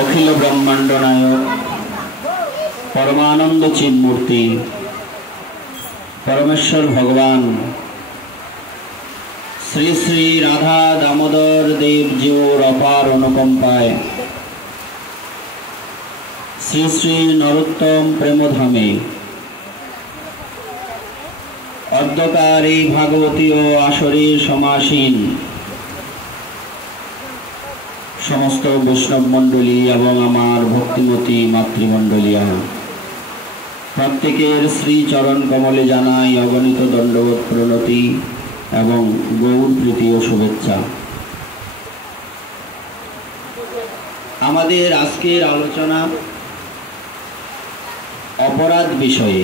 अखिल ब्रह्मांड नायक परमानंद चिन्मूर्ति परमेश्वर भगवान श्री श्री राधा दामोदर देव जीवर अपार अनुकंपाय श्री श्री नरोत्तम प्रेमधामे अर्धकारी भागवती आसरे समासीन समस्त वैष्णव मंडली एवं आमार भक्तिमती मातृमंडलिया प्रत्येकेर श्री चरण कमले जानाई अगणित दंडवत प्रणति एवं गौर प्रीति और शुभेच्छा। आमादेर आजकेर आलोचना अपराध विषये,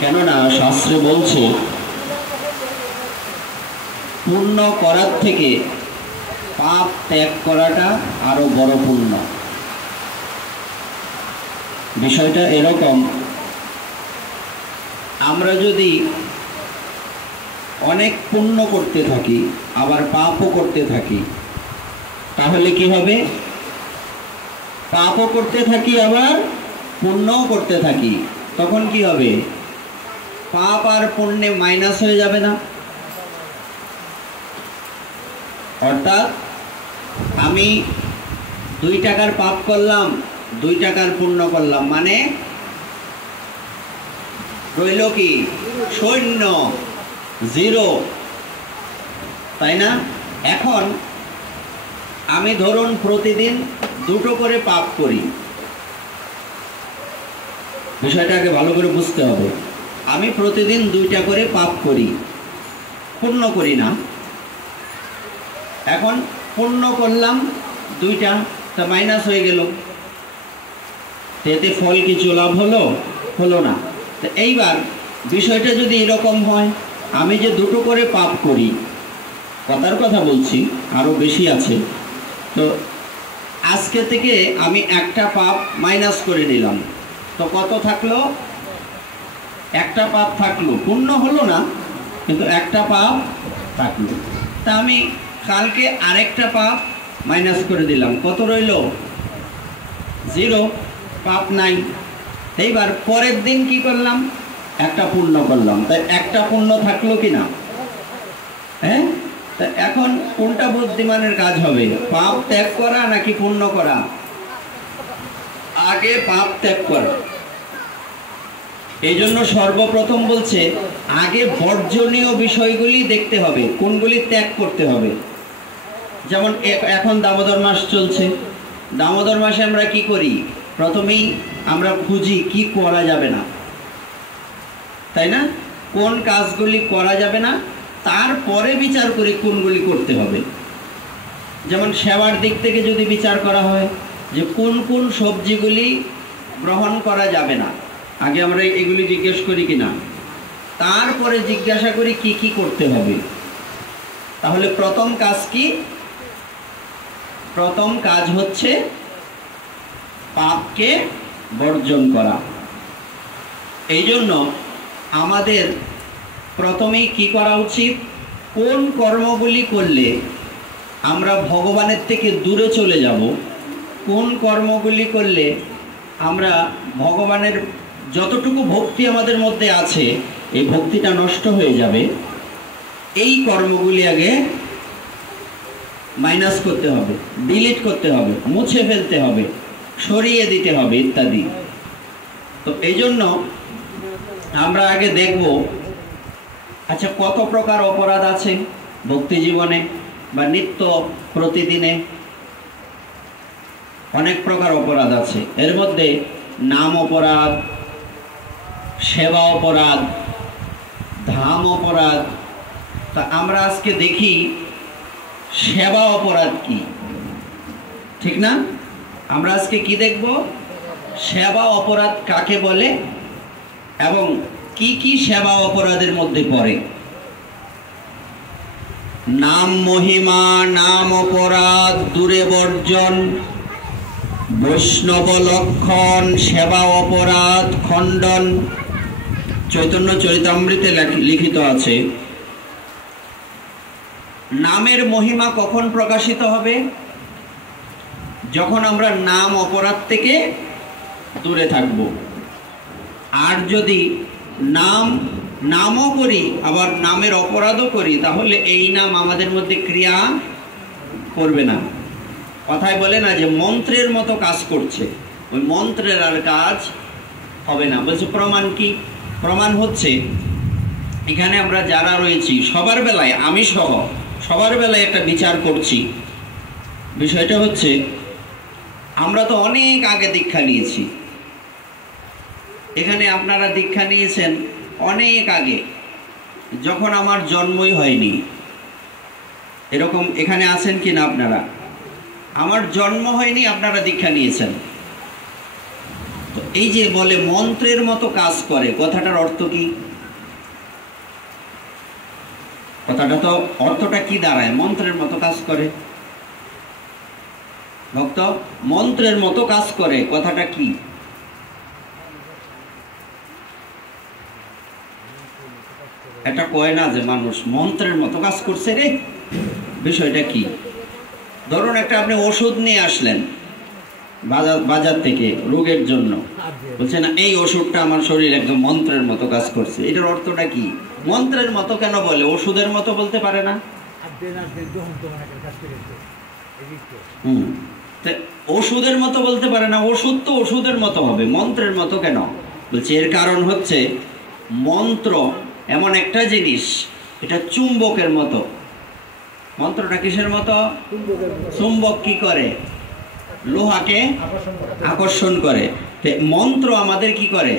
केनना शास्त्रे बोलछे पुण्य करार थेके पाप त्याग कराटा आरो बड़ पुण्य। विषयटा एरकम, आमरा यदि अनेक पुण्य करते थाकी आबार पापও करते थाकी ताहले कि होबे? पापও करते थाकी आबार पुण्यও करते थाकी, तखन कि होबे? पाप और पुण्य माइनास हो जाबे ना? अर्थात आमी 2 टाकार पाप करलाम 2 टाकार पुण्य करलाम माने रइल कि शून्य जिरो, ताई ना? एखन आमी धरुन प्रतिदिन 2টো करे पाप करी, विषयटाके भालो करे बुझते होबे। आमी प्रतिदिन 2টা करे पाप करी, पुण्य करी ना। এখন পুণ্য করলাম 2টা, তা মাইনাস হয়ে গেল, এতে ফল কিছু লাভ হলো? হলো না। তো এইবার বিষয়টা যদি এরকম হয়, আমি যে 2টো করে পাপ করি, কথার কথা বলছি, আরও বেশি আছে, তো আজকে থেকে আমি একটা পাপ মাইনাস করে নিলাম, তো কত থাকলো? একটা পাপ থাকলো, পুণ্য হলো না কিন্তু একটা পাপ থাকলো। তা আমি কালকে আরেকটা পাপ মাইনাস করে দিলাম, কত রইল? 0, পাপ নাই। এইবার পরের দিন কি করলাম? একটা পুণ্য করলাম, তাই একটা পুণ্য থাকলো কি না? হ্যাঁ, তা এখন কোনটা বুদ্ধিমানের কাজ হবে? পাপ ত্যাগ করা নাকি পুণ্য করা? আগে পাপ ত্যাগ করা। এই জন্য সর্বপ্রথম বলছে আগে বর্জনীয় বিষয়গুলি দেখতে হবে, কোনগুলি ত্যাগ করতে হবে। যেমন এখন দামোদর মাস চলছে, দামোদর মাসে আমরা কি করি? প্রথমেই আমরা খুঁজি কি করা যাবে না, তাই না? কোন কাজগুলি করা যাবে না, তারপরে বিচার করি কোনগুলি করতে হবে। যেমন সেবার দিক থেকে যদি বিচার করা হয় যে কোন কোন সবজিগুলি গ্রহণ করা যাবে না, আগে আমরা এগুলি জিজ্ঞেস করি কিনা, তারপরে জিজ্ঞাসা করি কি কি করতে হবে। তাহলে প্রথম কাজ কি? প্রথম কাজ হচ্ছে পাপকে বর্জন করা। এই জন্য আমাদের প্রথমেই কি করা উচিত? কোন কর্মগুলি করলে আমরা ভগবানের থেকে দূরে চলে যাব, কোন কর্মগুলি করলে আমরা ভগবানের যতটুকু ভক্তি আমাদের মধ্যে আছে এই ভক্তিটা নষ্ট হয়ে যাবে, এই কর্মগুলি আগে মাইনাস করতে হবে, ডিলিট করতে হবে, মুছে ফেলতে হবে, সরিয়ে দিতে হবে ইত্যাদি। তো এই জন্য আমরা আগে দেখব আচ্ছা কত প্রকার অপরাধ আছে ভক্তি জীবনে বা নিত্য প্রতিদিনে। অনেক প্রকার অপরাধ আছে, এর মধ্যে নাম অপরাধ, সেবা অপরাধ, ধাম অপরাধ। তা আমরা আজকে দেখি সেবা অপরাধ কি, ঠিক না? আমরা আজকে কি দেখব? সেবা অপরাধ কাকে বলে এবং কি কি সেবা অপরাধের মধ্যে পড়ে। নাম মহিমা, নাম অপরাধ দূরে বর্জন, বৈষ্ণব লক্ষণ, সেবা অপরাধ খণ্ডন, চৈতন্য চরিতামৃতে লিখিত আছে। নামের মহিমা কখন প্রকাশিত হবে? যখন আমরা নাম অপরাধ থেকে দূরে থাকব। আর যদি নামও করি আবার নামের অপরাধও করি, তাহলে এই নাম আমাদের মধ্যে ক্রিয়া করবে না। কথায় বলে না যে মন্ত্রের মতো কাজ করছে, ওই মন্ত্রের আর কাজ হবে না। বলছে প্রমাণ কি? প্রমাণ হচ্ছে এখানে আমরা যারা রয়েছি সবার বেলায়, আমি সহ সবার বেলায় একটা বিচার করছি। বিষয়টা হচ্ছে আমরা তো অনেক আগে দীক্ষা নিয়েছি। এখানে আপনারা দীক্ষা নিয়েছেন অনেক আগে, যখন আমার জন্মই হয়নি। এরকম এখানে আছেন কি না আপনারা? আমার জন্ম হয়নি, আপনারা দীক্ষা নিয়েছেন। তো এই যে বলে মন্ত্রের মতো কাজ করে, কথাটার অর্থ কি? কথাটা তো অর্থটা কি দাঁড়ায়? মন্ত্রের মতো কাজ করে। ভক্ত, মন্ত্রের মতো কাজ করে কথাটা কি? এটা কয় না যে মানুষ মন্ত্রের মতো কাজ করছে রে, বিষয়টা কি? ধরুন একটা আপনি ওষুধ নিয়ে আসলেন বাজার থেকে রোগের জন্য, বলছে না এই ওষুধটা আমার শরীর একদম মন্ত্রের মতো কাজ করছে। এটার অর্থটা কি? মন্ত্রের মতো কেন বলে? ওষুধের মতো বলতে পারে না? ওষুধের মতো বলতে পারে না? ওষুধ তো ওষুধের মতো হবে, মন্ত্রের মতো কেন? বলছে এর কারণ হচ্ছে মন্ত্র এমন একটা জিনিস, এটা চুম্বকের মতো। মন্ত্রটা কিসের মতো? চুম্বক কি করে? লোহাকে আকর্ষণ করে। মন্ত্র আমাদের কি করে?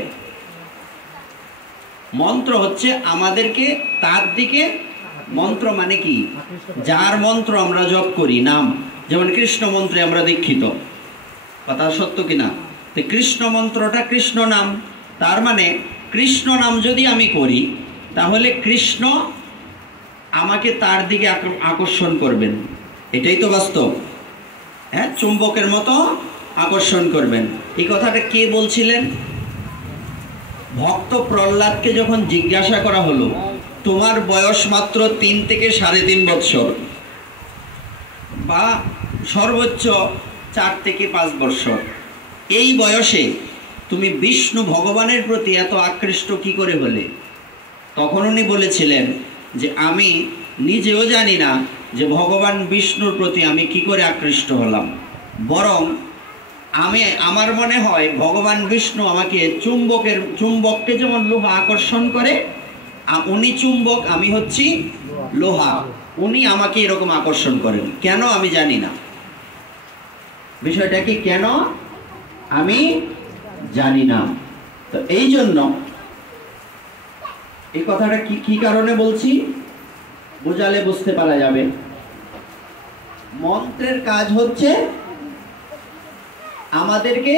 মন্ত্র হচ্ছে আমাদেরকে তার দিকে, মন্ত্র মানে কি? যার মন্ত্র আমরা জপ করি, নাম, যেমন কৃষ্ণ মন্ত্রে আমরা দীক্ষিত, কথা সত্য কিনা? তো কৃষ্ণ মন্ত্রটা কৃষ্ণ নাম, তার মানে কৃষ্ণ নাম যদি আমি করি তাহলে কৃষ্ণ আমাকে তার দিকে আকর্ষণ করবেন। এটাই তো বাস্তব। হ্যাঁ, চুম্বকের মতো আকর্ষণ করবেন। এই কথাটা কে বলছিলেন? ভক্ত প্রহ্লাদকে যখন জিজ্ঞাসা করা হলো, তোমার বয়স মাত্র 3 থেকে 3.5 বৎসর বা সর্বোচ্চ 4 থেকে 5 বৎসর, এই বয়সে তুমি বিষ্ণু ভগবানের প্রতি এত আকৃষ্ট কি করে হলে? তখন উনি বলেছিলেন যে আমি নিজেও জানি না যে ভগবান বিষ্ণুর প্রতি আমি কি করে আকৃষ্ট হলাম, বরং আমার মনে হয় ভগবান বিষ্ণু আমাকে চুম্বককে যেমন লোহা আকর্ষণ করে, উনি চুম্বক, আমি হচ্ছি লোহা, উনি আমাকে এরকম আকর্ষণ করেন। কেন আমি জানি না, বিষয়টা কি কেন আমি জানি না। তো এই জন্য এই কথাটা কি কারণে বলছি বোঝালে বুঝতে পারা যাবে। মন্ত্রের কাজ হচ্ছে আমাদেরকে,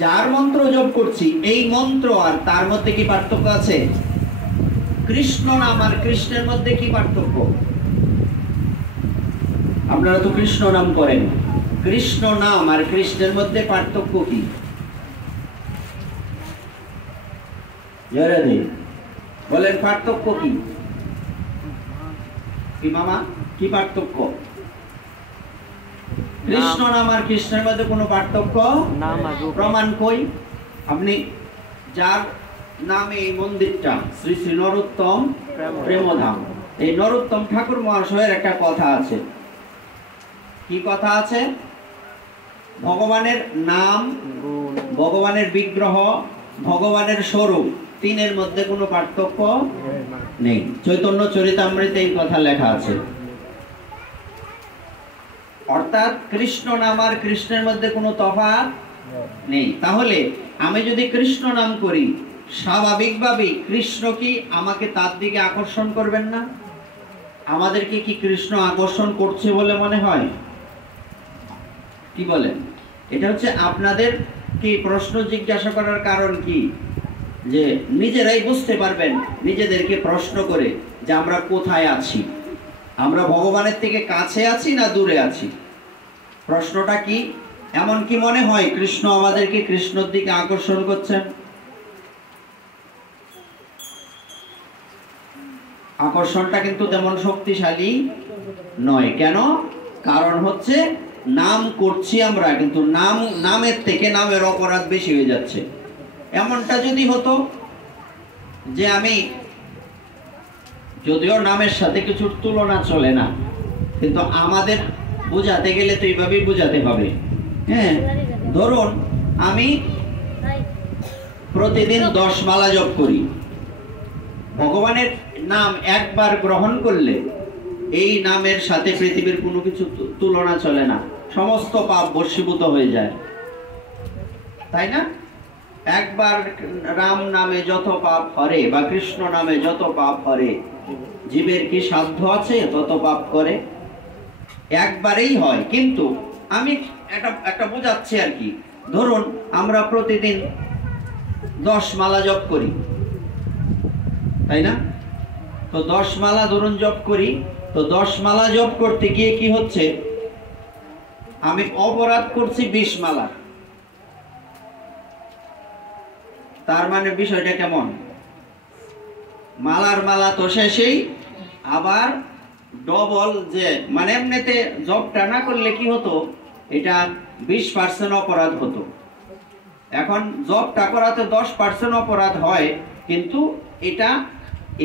যার মন্ত্র জপ করছি এই মন্ত্র আর তার মধ্যে কি পার্থক্য আছে? কৃষ্ণ নাম আর কৃষ্ণের মধ্যে কি পার্থক্য? আপনারা তো কৃষ্ণ নাম করেন, কৃষ্ণ নাম আর কৃষ্ণের মধ্যে পার্থক্য কি? বলেন পার্থক্য কি? কি মামা, কি পার্থক্য? কৃষ্ণ নাম আর কৃষ্ণের মধ্যে কোনো পার্থক্য? প্রমাণ কই? আপনি যার নামে এই মন্দিরটা শ্রী শ্রী নরোত্তম প্রেমধাম, এই নরোত্তম ঠাকুর মহাশয়ের একটা কথা আছে। কি কথা আছে? ভগবানের নাম, ভগবানের বিগ্রহ, ভগবানের স্বরূপ, তিনের মধ্যে কোনো পার্থক্য নেই। চৈতন্য চরিতামৃতে এই কথা লেখা আছে। অর্থাৎ কৃষ্ণ নাম আর কৃষ্ণের মধ্যে কোনো তফাৎ নেই। তাহলে আমি যদি কৃষ্ণ নাম করি, স্বাভাবিকভাবেই কৃষ্ণ কি আমাকে তার দিকে আকর্ষণ করবেন না? আমাদেরকে কি কৃষ্ণ আকর্ষণ করছে বলে মনে হয়? কি বলেন? এটা হচ্ছে আপনাদের কি প্রশ্ন জিজ্ঞাসা করার কারণ কি? যে নিজেরাই বুঝতে পারবেন নিজেদেরকে প্রশ্ন করে যে আমরা কোথায় আছি, আমরা ভগবানের থেকে কাছে আছি না দূরে আছি? প্রশ্নটা কি? এমন কি মনে হয় কৃষ্ণ আমাদেরকে কৃষ্ণর দিকে আকর্ষণ করছেন? আকর্ষণটা কিন্তু তেমন শক্তিশালী নয়। কেন? কারণ হচ্ছে নাম করছি আমরা, কিন্তু নামের থেকে নামের অপরাধ বেশি হয়ে যাচ্ছে। এমনটা যদি হতো যে আমি, যদিও নামের সাথে কিছুর তুলনা চলে না, কিন্তু আমাদের বোঝাতে গেলে তো এইভাবেই বোঝাতে হবে। হ্যাঁ, ধরুন আমি প্রতিদিন 10 মালা জপ করি। ভগবানের নাম একবার গ্রহণ করলে এই নামের সাথে পৃথিবীর কোনো কিছু তুলনা চলে না, সমস্ত পাপ বর্ষীভূত হয়ে যায়, তাই না? একবার রাম নামে যত পাপ হরে বা কৃষ্ণ নামে যত পাপ হরে, জীবের কি সাধ্য আছে তত পাপ করে? একবারেই হয়। কিন্তু আমি একটা বোঝাচ্ছি আর কি। ধরুন আমরা প্রতিদিন 10 মালা জপ করি, তাই না? তো 10 মালা ধরুন জপ করি, তো 10 মালা জপ করতে গিয়ে কি হচ্ছে, আমি অপরাধ করছি 20 মালা। তার মানে বিষয়টা কেমন? মালার মালা তো শেষেই, আবার ডবল, যে মানে এমনিতে জবটা না করলে কি হতো, এটা 20% অপরাধ হতো। এখন জবটা করাতে 10% অপরাধ হয়, কিন্তু এটা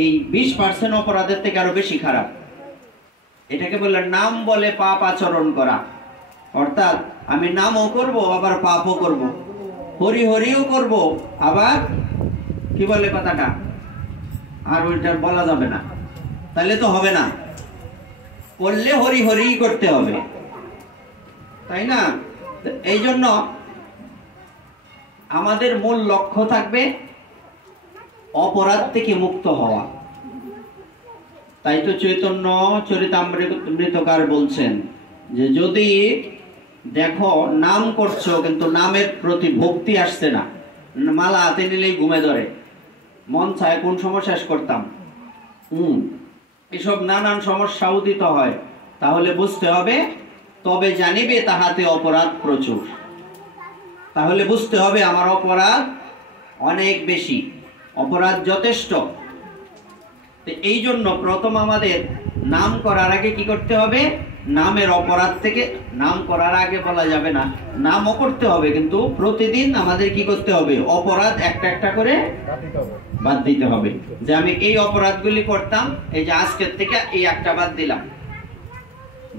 এই 20% অপরাধের থেকে আরো বেশি খারাপ। এটাকে বলে নাম বলে পাপ আচরণ করা। অর্থাৎ আমি নামও করব আবার পাপও করব, হরি হরিও করব, আবার কি বলে কথাটা, আর ওইটা বলা যাবে না, তাহলে তো হবে না। করলে হরি হরি করতে হবে, তাই না? এই জন্য আমাদের মূল লক্ষ্য থাকবে অপরাধ থেকে মুক্ত হওয়া। তাই তো চৈতন্য চরিতামৃতকার বলছেন যে যদি দেখো নাম করছো কিন্তু নামের প্রতি ভক্তি আসছে না, মালা হাতে নিলেই ঘুমে ধরে, মন চায় কোন সময় শেষ করতাম, এসব নানান সমস্যা উদিত হয়, তাহলে বুঝতে হবে তবে জানিবে তাহাতে অপরাধ প্রচুর। তাহলে বুঝতে হবে আমার অপরাধ অনেক বেশি, অপরাধ যথেষ্ট। এই জন্য প্রথম আমাদের নাম করার আগে কি করতে হবে, নামের অপরাধ থেকে, নাম করার আগে বলা যাবে না, নামও করতে হবে, কিন্তু প্রতিদিন আমাদের কি করতে হবে, অপরাধ একটা একটা করে বাদ দিতে হবে। যে আমি এই অপরাধগুলি করতাম, এই যে আজকের থেকে এই একটা বাদ দিলাম।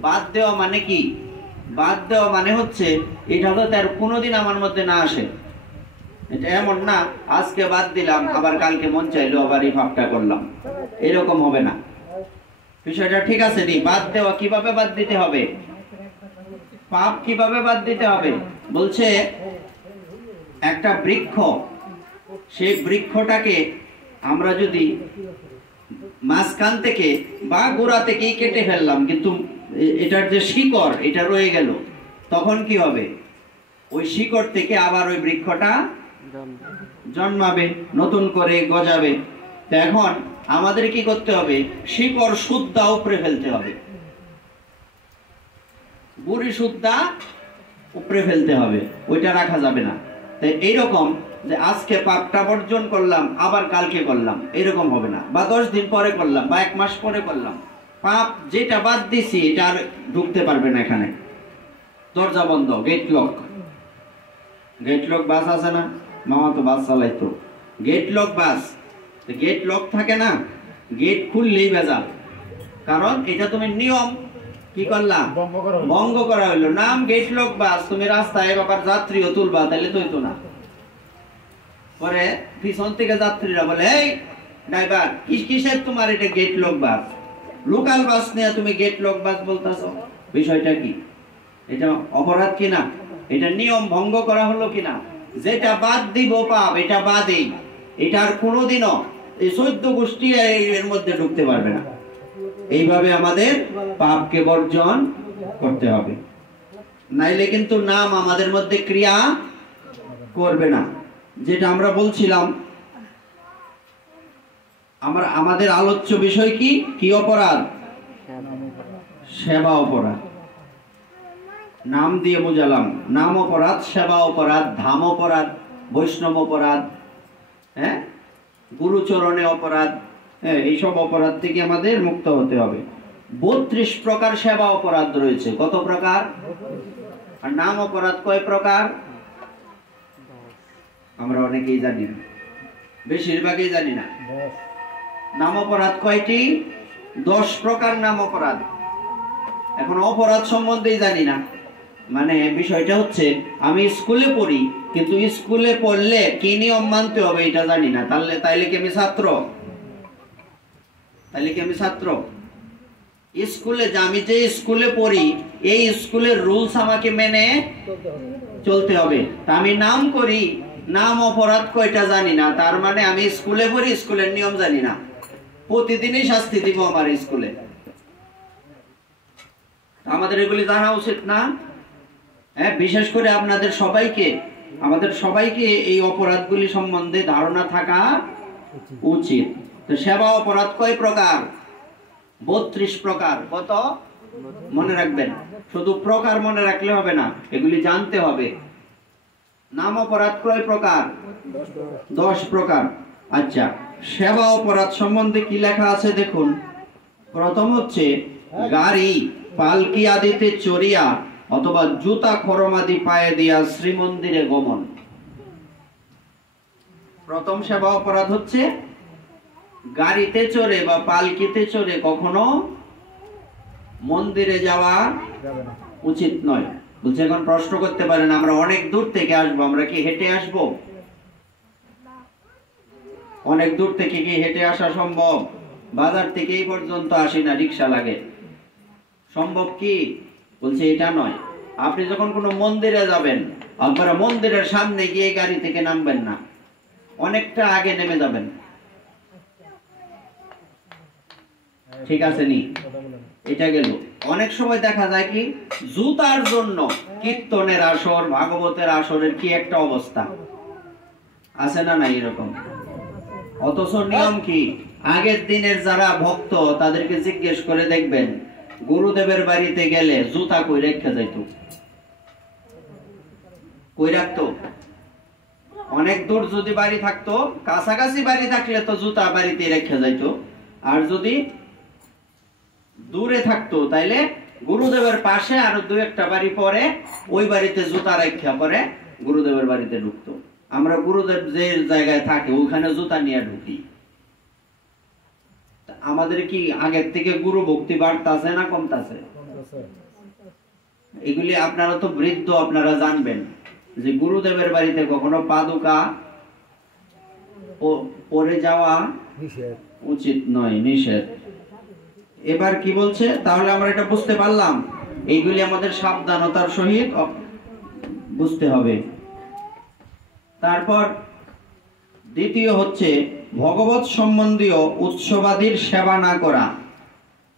বাদ দেওয়া মানে কি? বাদ দেওয়া মানে হচ্ছে এটা তো তার কোনোদিন আমার মধ্যে না আসে। এটা এমন না আজকে বাদ দিলাম আবার কালকে মন চাইলো আবার এই ভাবটা করলাম, এরকম হবে না। বিষয়টা ঠিক আছে নি? বাদ দেওয়া কিভাবে বাদ দিতে হবে, পাপ কিভাবে বাদ দিতে হবে? বলছে একটা বৃক্ষ, সেই বৃক্ষটাকে আমরা যদি মাঝখান থেকে বা গোড়া থেকেই কেটে ফেললাম, কিন্তু এটার যে শিকড় এটা রয়ে গেল, তখন কি হবে? ওই শিকড় থেকে আবার ওই বৃক্ষটা জন্মাবে, নতুন করে গজাবে। তো এখন আমাদের কি করতে হবে, শিকড় শুদ্ধা উপরে ফেলতে হবে, বুড়ি শুদ্ধা উপরে ফেলতে হবে, ওইটা রাখা যাবে না। তাই এইরকম যে আজকে পাপটা বর্জন করলাম আবার কালকে করলাম, এরকম হবে না, বা 10 দিন পরে করলাম বা 1 মাস পরে করলাম, পাপ যেটা বাদ দিছি এটা আর ঢুকতে পারবে না। এখানে দরজা বন্ধ, গেট লক, গেট লক বাস আছে না, মামা তো বাস চালাইতো, গেট লক বাস, গেট লক থাকে না, গেট খুললেই ভেজাল, কারণ এটা তুমি নিয়ম কি করলাম, ভঙ্গ করা হইলো। নাম গেট লক বাস, তুমি রাস্তায় বাবার যাত্রীও তুলবা, তাহলে তো হইতো না। পরে পিছন থেকে যাত্রীরা বলে, এই ড্রাইভার কিসের তোমার এটা গেট লক বাস, লোকাল বাস নিয়ে তুমি গেট লক বাস বলতেছো, বিষয়টা কি? এটা অপরাধ কিনা? এটা নিয়ম ভঙ্গ করা হলো কিনা? যেটা বাদ দিব পাপ, এটা বাদেই, এটা আর কোনোদিনও এই 14 গোষ্ঠী এর মধ্যে ঢুকতে পারবে না। এইভাবে আমাদের পাপকে বর্জন করতে হবে, নাইলে কিন্তু নাম আমাদের মধ্যে ক্রিয়া করবে না। যেটা আমরা বলছিলাম, আমাদের আলোচ্য বিষয় কি? কি অপরাধ? সেবা অপরাধ। নাম দিয়ে বুঝালাম, নাম অপরাধ, সেবা অপরাধ, ধাম অপরাধ, বৈষ্ণব অপরাধ, হ্যাঁ, গুরুচরণে অপরাধ, হ্যাঁ, এইসব অপরাধ থেকে আমাদের মুক্ত হতে হবে। 32 প্রকার সেবা অপরাধ রয়েছে। কত প্রকার? আর নাম অপরাধ কয় প্রকার? আমরা অনেকেই জানি না, বেশিরভাগই জানি না। নাম অপরাধ কয়টি? 10 প্রকার নাম অপরাধ। এখন অপরাধ সম্বন্ধেই জানি না, মানে বিষয়টা হচ্ছে আমি স্কুলে পড়ি, কিন্তু স্কুলে পড়লে কি নিয়ম মানতে হবে এটা জানি না। তাইলে কি আমি ছাত্র? স্কুলে আমি যে স্কুলে পড়ি এই স্কুলের রুলস আমাকে মেনে চলতে হবে। তা আমি নাম করি, নাম অপরাধ কয়টা জানি না, তার মানে আমি স্কুলে পড়ি, স্কুলের নিয়ম জানি না। প্রতিদিনই শাস্তি দিব আমার স্কুলে। আমাদের এগুলি জানা উচিত না? হ্যাঁ, বিশেষ করে আমাদের সবাইকে এই অপরাধগুলি সম্বন্ধে ধারণা থাকা উচিত। তো সেবা অপরাধ কয় প্রকার? 32 প্রকার। কত? মনে রাখবেন, শুধু প্রকার মনে রাখলে হবে না, এগুলি জানতে হবে। নাম অপরাধ কয় প্রকার? 10 প্রকার। আচ্ছা, সেবা অপরাধ সম্বন্ধে কি লেখা আছে দেখুন। প্রথম হচ্ছে গাড়ি পালকি আদিতে চড়িয়া অথবা জুতা খরম আদি পায়ে দিয়া শ্রীমন্দিরে গমন। প্রথম সেবা অপরাধ হচ্ছে গাড়িতে চড়ে বা পালকিতে চড়ে কখনো মন্দিরে যাওয়া উচিত নয়। বলছে, এখন প্রশ্ন করতে পারেন আমরা অনেক দূর থেকে আসবো, আমরা কি হেঁটে আসবো? অনেক দূর থেকে কি হেঁটে আসা সম্ভব? বাজার থেকে এই পর্যন্ত আসি না, রিক্সা লাগে, সম্ভব কি? বলছে এটা নয়। আপনি যখন কোনো মন্দিরে যাবেন, আপনারা মন্দিরের সামনে গিয়ে গাড়ি থেকে নামবেন না, অনেকটা আগে নেমে যাবেন। ঠিক আছে নি? এটা গেল। অনেক সময় দেখা যায় কি জুতার জন্য কীর্তনের আসর, ভাগবতের আসরের কি একটা অবস্থা আছে না? নাই এরকম। অথচ নিয়ম কি? আগের দিনের যারা ভক্ত তাদেরকে জিজ্ঞেস করে দেখবেন, গুরুদেবের বাড়িতে গেলে জুতা কই রেখে যাইত? কই রাখতো? অনেক দূর যদি বাড়ি থাকতো, কাছাকাছি বাড়ি থাকলে তো জুতা বাড়িতে রেখে যাইতো। আর যদি দূরে থাকতো তাইলে গুরুদেবের পাশে আরো 2-1টা বাড়ি পরে ওই বাড়িতে জুতা রেখা পরে গুরুদেবের বাড়িতে ঢুকতো। আমরা গুরুদেব যে জায়গায় থাকে ওখানে জুতা নিয়ে ঢুকি। আমাদের কি আগের থেকে গুরু ভক্তি বাড়তাছে না কমতাছে? এগুলি আপনারা তো বৃদ্ধ, আপনারা জানবেন যে গুরুদেবের বাড়িতে কখনো পাদুকা পরে যাওয়া উচিত নয়, নিষেধ। এবার কি বলছে? তাহলে আমরা এটা বুঝতে পারলাম, এইগুলি আমাদের সাবধানতার সহিত বুঝতে হবে। তারপর দ্বিতীয় হচ্ছে ভগবত সম্বন্ধীয় উৎসবাদীর সেবা না করা,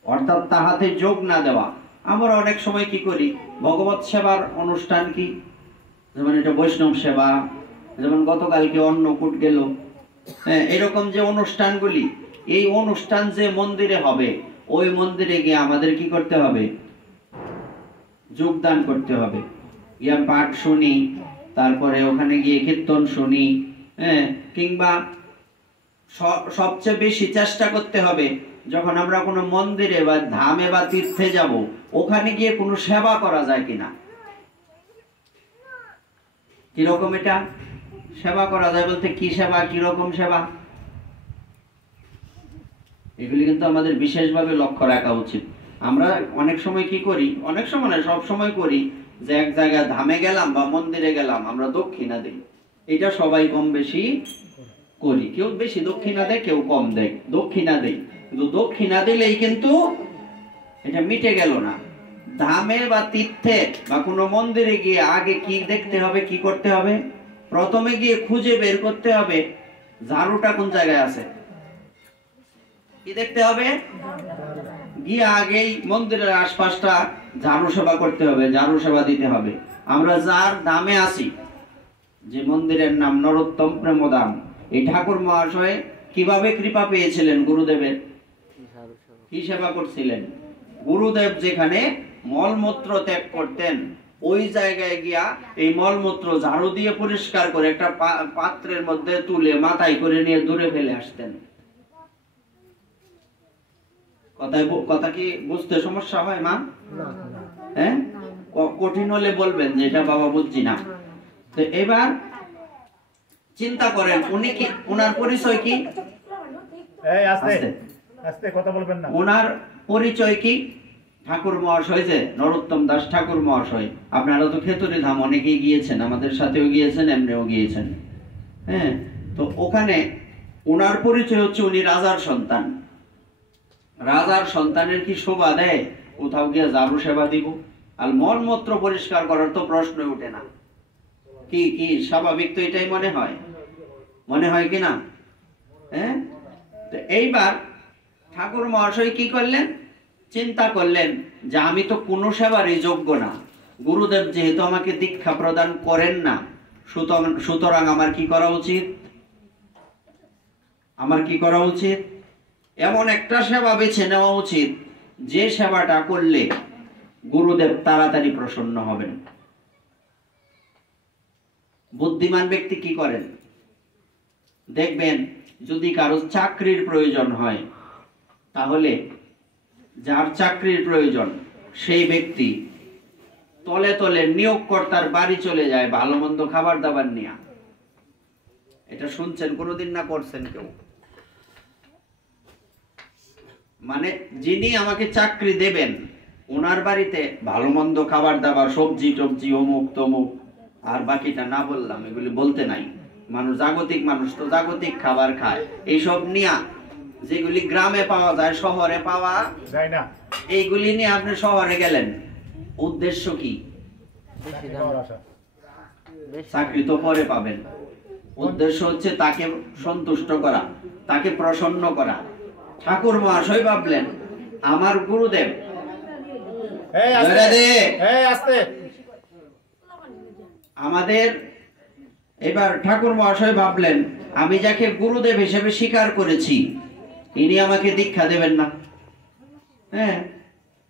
অর্থাৎ তাহাতে যোগ না দেওয়া। আমরা অনেক সময় কি করি, ভগবত সেবার অনুষ্ঠান কি, যেমন এটা বৈষ্ণব সেবা, যেমন গতকালকে অন্নকূট গেল, এরকম যে অনুষ্ঠানগুলি, এই অনুষ্ঠান যে মন্দিরে হবে ওই মন্দিরে গিয়ে আমাদের কি করতে হবে? যোগদান করতে হবে। ইয়া পাঠ শুনি, তারপরে ওখানে গিয়ে কীর্তন শুনি, কিংবা সবচেয়ে বেশি চেষ্টা করতে হবে যখন আমরা কোনো মন্দিরে বা ধামে বা তীর্থে যাব, ওখানে গিয়ে কোনো সেবা করা যায় কিনা। কিরকম এটা সেবা করা যায়? বলতে কি সেবা, কিরকম সেবা, এগুলি কিন্তু আমাদের বিশেষভাবে লক্ষ্য রাখা উচিত। আমরা অনেক সময় কি করি, অনেক সময় না, সব সময় করি যে এক জায়গায় ধামে গেলাম বা মন্দিরে গেলাম, আমরা দক্ষিণা দিই। এটা সবাই কম বেশি করি, কেউ বেশি দক্ষিণা দেয়, কেউ কম দেয়, দক্ষিণা দেয়। কিন্তু দক্ষিণা দিলেই কিন্তু এটা মিটে গেল না। ধামে বা তীর্থে বা কোনো মন্দিরে গিয়ে আগে কি দেখতে হবে, কি করতে হবে? প্রথমে গিয়ে খুঁজে বের করতে হবে ঝাড়ুটা কোন জায়গায় আছে। কি দেখতে হবে? গিয়ে আগেই মন্দিরের আশপাশটা ঝাড়ু সেবা করতে হবে, ঝাড়ু সেবা দিতে হবে। আমরা যার দামে আছি, যে মন্দিরের নাম নরোত্তম প্রেমদাম, এই ঠাকুর মহাশয় কিভাবে কৃপা পেয়েছিলেন গুরুদেবের? কি সেবা করছিলেন? গুরুদেব যেখানে মলমূত্র ত্যাগ করতেন ওই জায়গায় গিয়া এই মলমূত্র ঝাড়ু দিয়ে পরিষ্কার করে একটা পাত্রের মধ্যে তুলে মাথায় করে নিয়ে দূরে ফেলে আসতেন। কথা কি বুঝতে সমস্যা হয় মা? হ্যাঁ, কঠিন হলে বলবেন যে এটা বাবা বুঝছি না। তো এবার চিন্তা করেন উনি কি, ওনার পরিচয় কি? কথা বলবেন না। ওনার পরিচয় কি? ঠাকুর মহাশয়, যে নরোত্তম দাস ঠাকুর মহাশয়। আপনারা তো খেতুরি ধাম অনেকেই গিয়েছেন, আমাদের সাথেও গিয়েছেন, এমনিও গিয়েছেন। হ্যাঁ, তো ওখানে ওনার পরিচয় হচ্ছে উনি রাজার সন্তান। রাজার সন্তানের কি শোভা দেয় কোথাও গিয়ে ঝাড়ু সেবা দিব? আর মলমূত্র পরিষ্কার করার তো প্রশ্নই ওঠে না। কি কি স্বাভাবিক তো এটাই মনে হয়, মনে হয় কি না? হ্যাঁ, তো এইবার ঠাকুর মহাশয় কি করলেন? চিন্তা করলেন যে আমি তো কোনো সেবারই যোগ্য না, গুরুদেব যেহেতু আমাকে দীক্ষা প্রদান করেন না, সুতরাং আমার কি করা উচিত? আমার কি করা উচিত? এমন একটা সেবা বেছে নেওয়া উচিত যে সেবাটা করলে গুরুদেব তাড়াতাড়ি প্রসন্ন হবেন। বুদ্ধিমান ব্যক্তি কি করেন দেখবেন, যদি কারো চাকরির প্রয়োজন হয়, তাহলে যার চাকরির প্রয়োজন সেই ব্যক্তি তলে তলে নিয়োগকর্তার বাড়ি চলে যায় ভালো মন্দ খাবার দাবার নিয়ে। এটা শুনছেন কোনোদিন না করছেন কেউ? মানে যিনি আমাকে চাকরি দেবেন ওনার বাড়িতে ভালো মন্দ খাবার দাবার, সবজি টবজি, অমুক তমুক, আর বাকিটা না বললাম, এগুলি বলতে নাই। মানুষ জাগতিক মানুষ তো জাগতিক খাবার খায়। এইসব নিয়ে যেগুলি গ্রামে পাওয়া যায় শহরে পাওয়া যায় না, এইগুলি নিয়ে আপনি শহরে গেলেন, উদ্দেশ্য কি? চাকরি তো পরে পাবেন। উদ্দেশ্য হচ্ছে তাকে সন্তুষ্ট করা, তাকে প্রসন্ন করা। ঠাকুর মহাশয় ভাবলেন আমার গুরুদেব, আমাদের এবার ঠাকুর মহাশয় ভাবলেন আমি যাকে গুরুদেব হিসেবে স্বীকার করেছি ইনি আমাকে দীক্ষা দেবেন না। হ্যাঁ,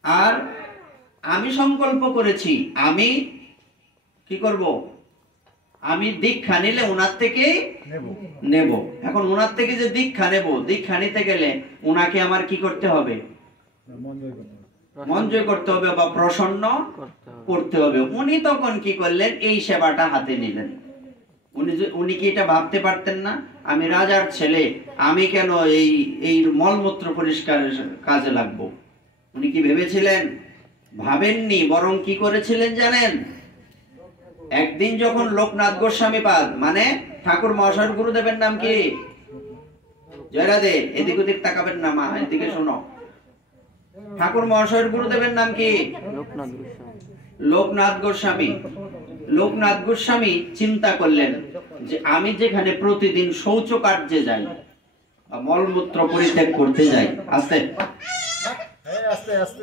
আর আমি সংকল্প করেছি আমি কি করব? আমি দীক্ষা নিলে ওনার থেকে নেব। এখন ওনার থেকে যে দীক্ষা নেব, দীক্ষা নিতে গেলে ওনাকে আমার কি করতে হবে? মন জয় করতে হবে বা প্রসন্ন করতে হবে। উনি তখন কি করলেন? এই সেবাটা হাতে নিলেন। উনি কি এটা ভাবতে পারতেন না আমি রাজার ছেলে, আমি কেন এই মলমূত্র পরিষ্কারের কাজে লাগবো? উনি কি ভেবেছিলেন? ভাবেননি, বরং কি করেছিলেন জানেন? একদিন যখন লোকনাথ গোস্বামী পাদ, মানে ঠাকুর মহাশয়ের গুরুদেবের নাম কি? জয়রাধে, এদিক ওদিক তাকাবেন না মা, এদিকে শোনো। ঠাকুর মহাশয়ের গুরুদেবের নাম কি? লোকনাথ গোস্বামী। লোকনাথ গোস্বামী চিন্তা করলেন যে আমি যেখানে প্রতিদিন শৌচ কার্যে যাই বা মলমূত্র পরিত্যাগ করতে যাই, আস্তে আস্তে আস্তে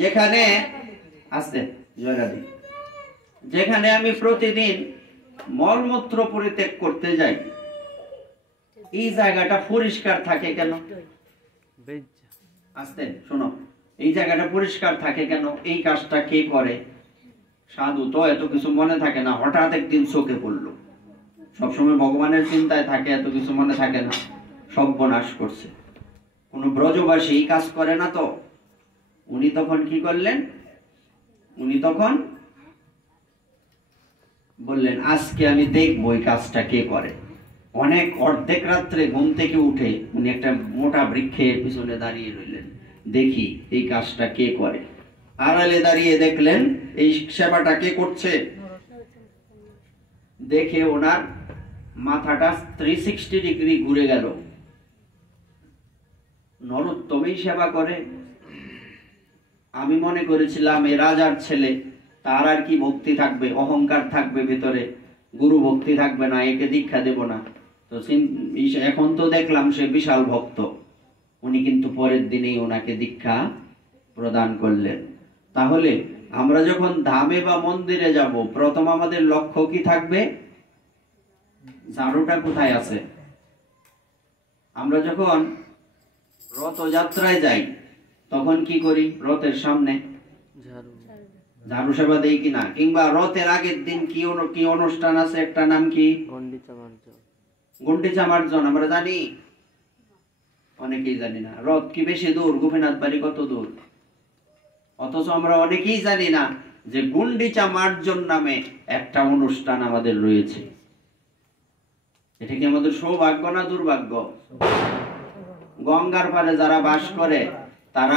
যেখানে আস্তে জয়রাধি, যেখানে আমি প্রতিদিন মলমূত্র পরিত্যাগ করতে যাই, এই জায়গাটা পরিষ্কার থাকে কেন? আস্তে শোনো, এই জায়গাটা পরিষ্কার থাকে কেন? এই কাজটা কে করে? সাধু তো এত কিছু মনে থাকে না, হঠাৎ একদিন চোখে পড়লো। সবসময় ভগবানের চিন্তায় থাকে, এত কিছু মনে থাকে না, সর্বনাশ করছে। কোন ব্রজবাসী এই কাজ করে না তো। উনি তখন কি করলেন? উনি তখন বললেন আজকে আমি দেখবো এই কাজটা কে করে। অনেক অর্ধেক রাত্রে ঘুম থেকে উঠে উনি একটা মোটা বৃক্ষের পিছনে দাঁড়িয়ে রইলেন, দেখি এই কাজটা কে করে। আড়ালে দাঁড়িয়ে দেখলেন এই সেবাটা কে করছে। দেখে ওনার মাথাটা 360 ডিগ্রি ঘুরে গেল। নরোত্তমই সেবা করে। আমি মনে করেছিলাম এ রাজার ছেলে, তার আর কি ভক্তি থাকবে, অহংকার থাকবে ভেতরে, গুরু ভক্তি থাকবে না, একে দীক্ষা দেব না। তো এখন তো দেখলাম সে বিশাল ভক্ত। উনি কিন্তু পরের দিনেই ওনাকে দীক্ষা প্রদান করলেন। তাহলে আমরা যখন ধামে বা মন্দিরে যাব, প্রথম আমাদের লক্ষ্য কি থাকবে? ঝাড়ুটা কোথায় আছে? আমরা যখন রথযাত্রায় যাই তখন কি করি? রথের সামনে ঝাড়ু সেবা দেই কিনা? কিংবা রথের আগের দিন কি অনুষ্ঠান আছে, একটা নাম কি? গুন্ডিচা মার্জন। আমরা জানি? অনেকেই জানি না। রথ কি বেশি দূর? গোপীনাথ বাড়ি কত দূর? অথচ আমরা অনেকেই জানি না যে গুন্ডিচা মার্জন নামে একটা অনুষ্ঠান আমাদের রয়েছে। এটা কি আমাদের সৌভাগ্য না দুর্ভাগ্য? গঙ্গার পারে যারা বাস করে তারা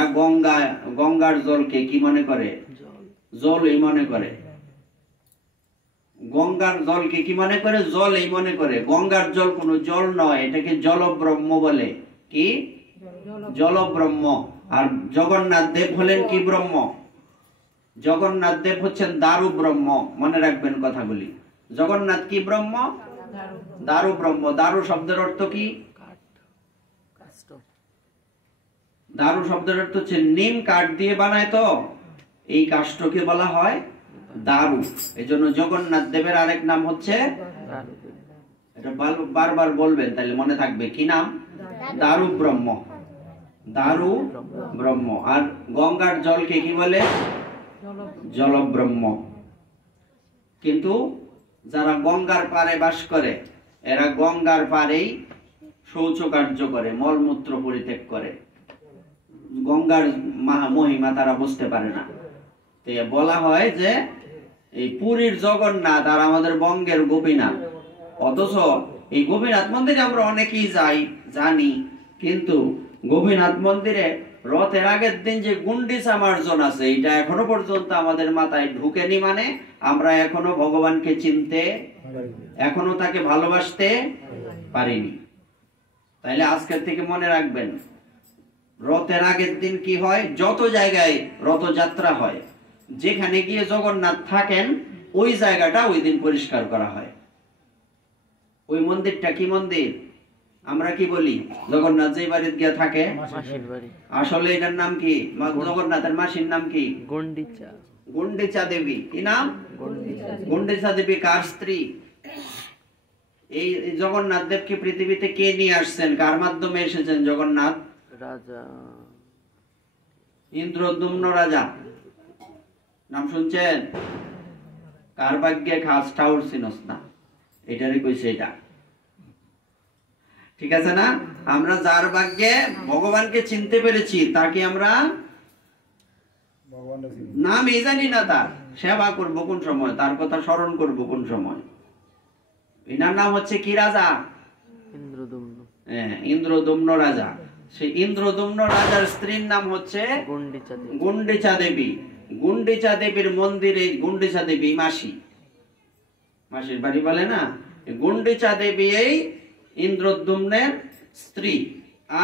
গঙ্গার জলকে কি মনে করে? জলই মনে করে। গঙ্গার জলকে কি মনে করে? জলই মনে করে। গঙ্গার জল কোনো জল নয়, এটাকে জলব্রহ্ম বলে। কি? জলব্রহ্ম। আর জগন্নাথ দেব হলেন কি ব্রহ্ম? জগন্নাথ দেব হচ্ছেন দারু ব্রহ্ম। মনে রাখবেন কথাগুলি। জগন্নাথ কি ব্রহ্ম? দারু ব্রহ্ম। দারু শব্দের অর্থ কি? দারু শব্দের অর্থ হচ্ছে নিম কাঠ দিয়ে বানায়, তো এই কাষ্ঠকে বলা হয় দারু। এই জন্য জগন্নাথ দেবের আরেক নাম হচ্ছে, এটা বারবার বলবেন তাহলে মনে থাকবে, কি নাম? দারু ব্রহ্ম। দারু ব্রহ্ম। আর গঙ্গার জলকে কি বলে? জলব্রহ্ম। কিন্তু যারা গঙ্গার পারে বাস করে এরা গঙ্গার পারেই শৌচ কার্য করে, মলমূত্র পরিত্যাগ করে। গঙ্গার মহিমা তারা বুঝতে পারে না। তো বলা হয় যে এই পুরীর জগন্নাথ আর আমাদের বঙ্গের গোপীনাথ। অথচ এই গোপীনাথ মন্দিরে আমরা অনেকেই যাই, জানি, কিন্তু গোপীনাথ মন্দিরে রথের আগের দিন যে গুন্ডিচা মার্জন আছে এটা এখনো পর্যন্ত আমাদের মাথায় ঢুকেনি। মানে আমরা এখনো ভগবানকে চিনতে, এখনো তাকে ভালোবাসতে পারিনি। তাইলে আজকের থেকে মনে রাখবেন, রথের আগের দিন কি হয়? যত জায়গায় রথযাত্রা হয়, যেখানে গিয়ে জগন্নাথ থাকেন ওই জায়গাটা ওই দিন পরিষ্কার করা হয়। ওই মন্দিরটা কি মন্দির? আমরা কি বলি? জগন্নাথ যে বাড়িতে গিয়ে থাকে, আসলে এটার নাম কি? জগন্নাথের মাসির নাম কি? গুন্ডিচা দেবী। কি নাম? গুন্ডিচা দেবী। কার স্ত্রী? এই জগন্নাথ দেবকে পৃথিবীতে কে নিয়ে আসছেন? কার মাধ্যমে এসেছেন জগন্নাথ? রাজা ইন্দ্রদ্যুম্ন রাজা। নাম শুনছেন? কার ভাগ্যে খাস ঠাউর চিনস না, এটারই কইছে এটা। ঠিক আছে না? আমরা যার ভাগ্যে ভগবানকে চিনতে পেরেছি তাকে আমরা নাম এই জানি না, তার সেবা করব কোন সময়, তার কথা স্মরণ করব কোন সময়। এনার নাম হচ্ছে কি রাজা? ইন্দ্রদ্যুম্ন। হ্যাঁ, ইন্দ্রদ্যুম্ন রাজা। সেই ইন্দ্রদ্যুম্ন রাজার স্ত্রীর নাম হচ্ছে গুন্ডিচা দেবী। গুন্ডিচা দেবীর মন্দিরে গুন্ডিচা দেবী মাসি, মাসির বাড়ি বলে না, গুন্ডিচা দেবী এই ইন্দ্রদ্যুম্নের স্ত্রী।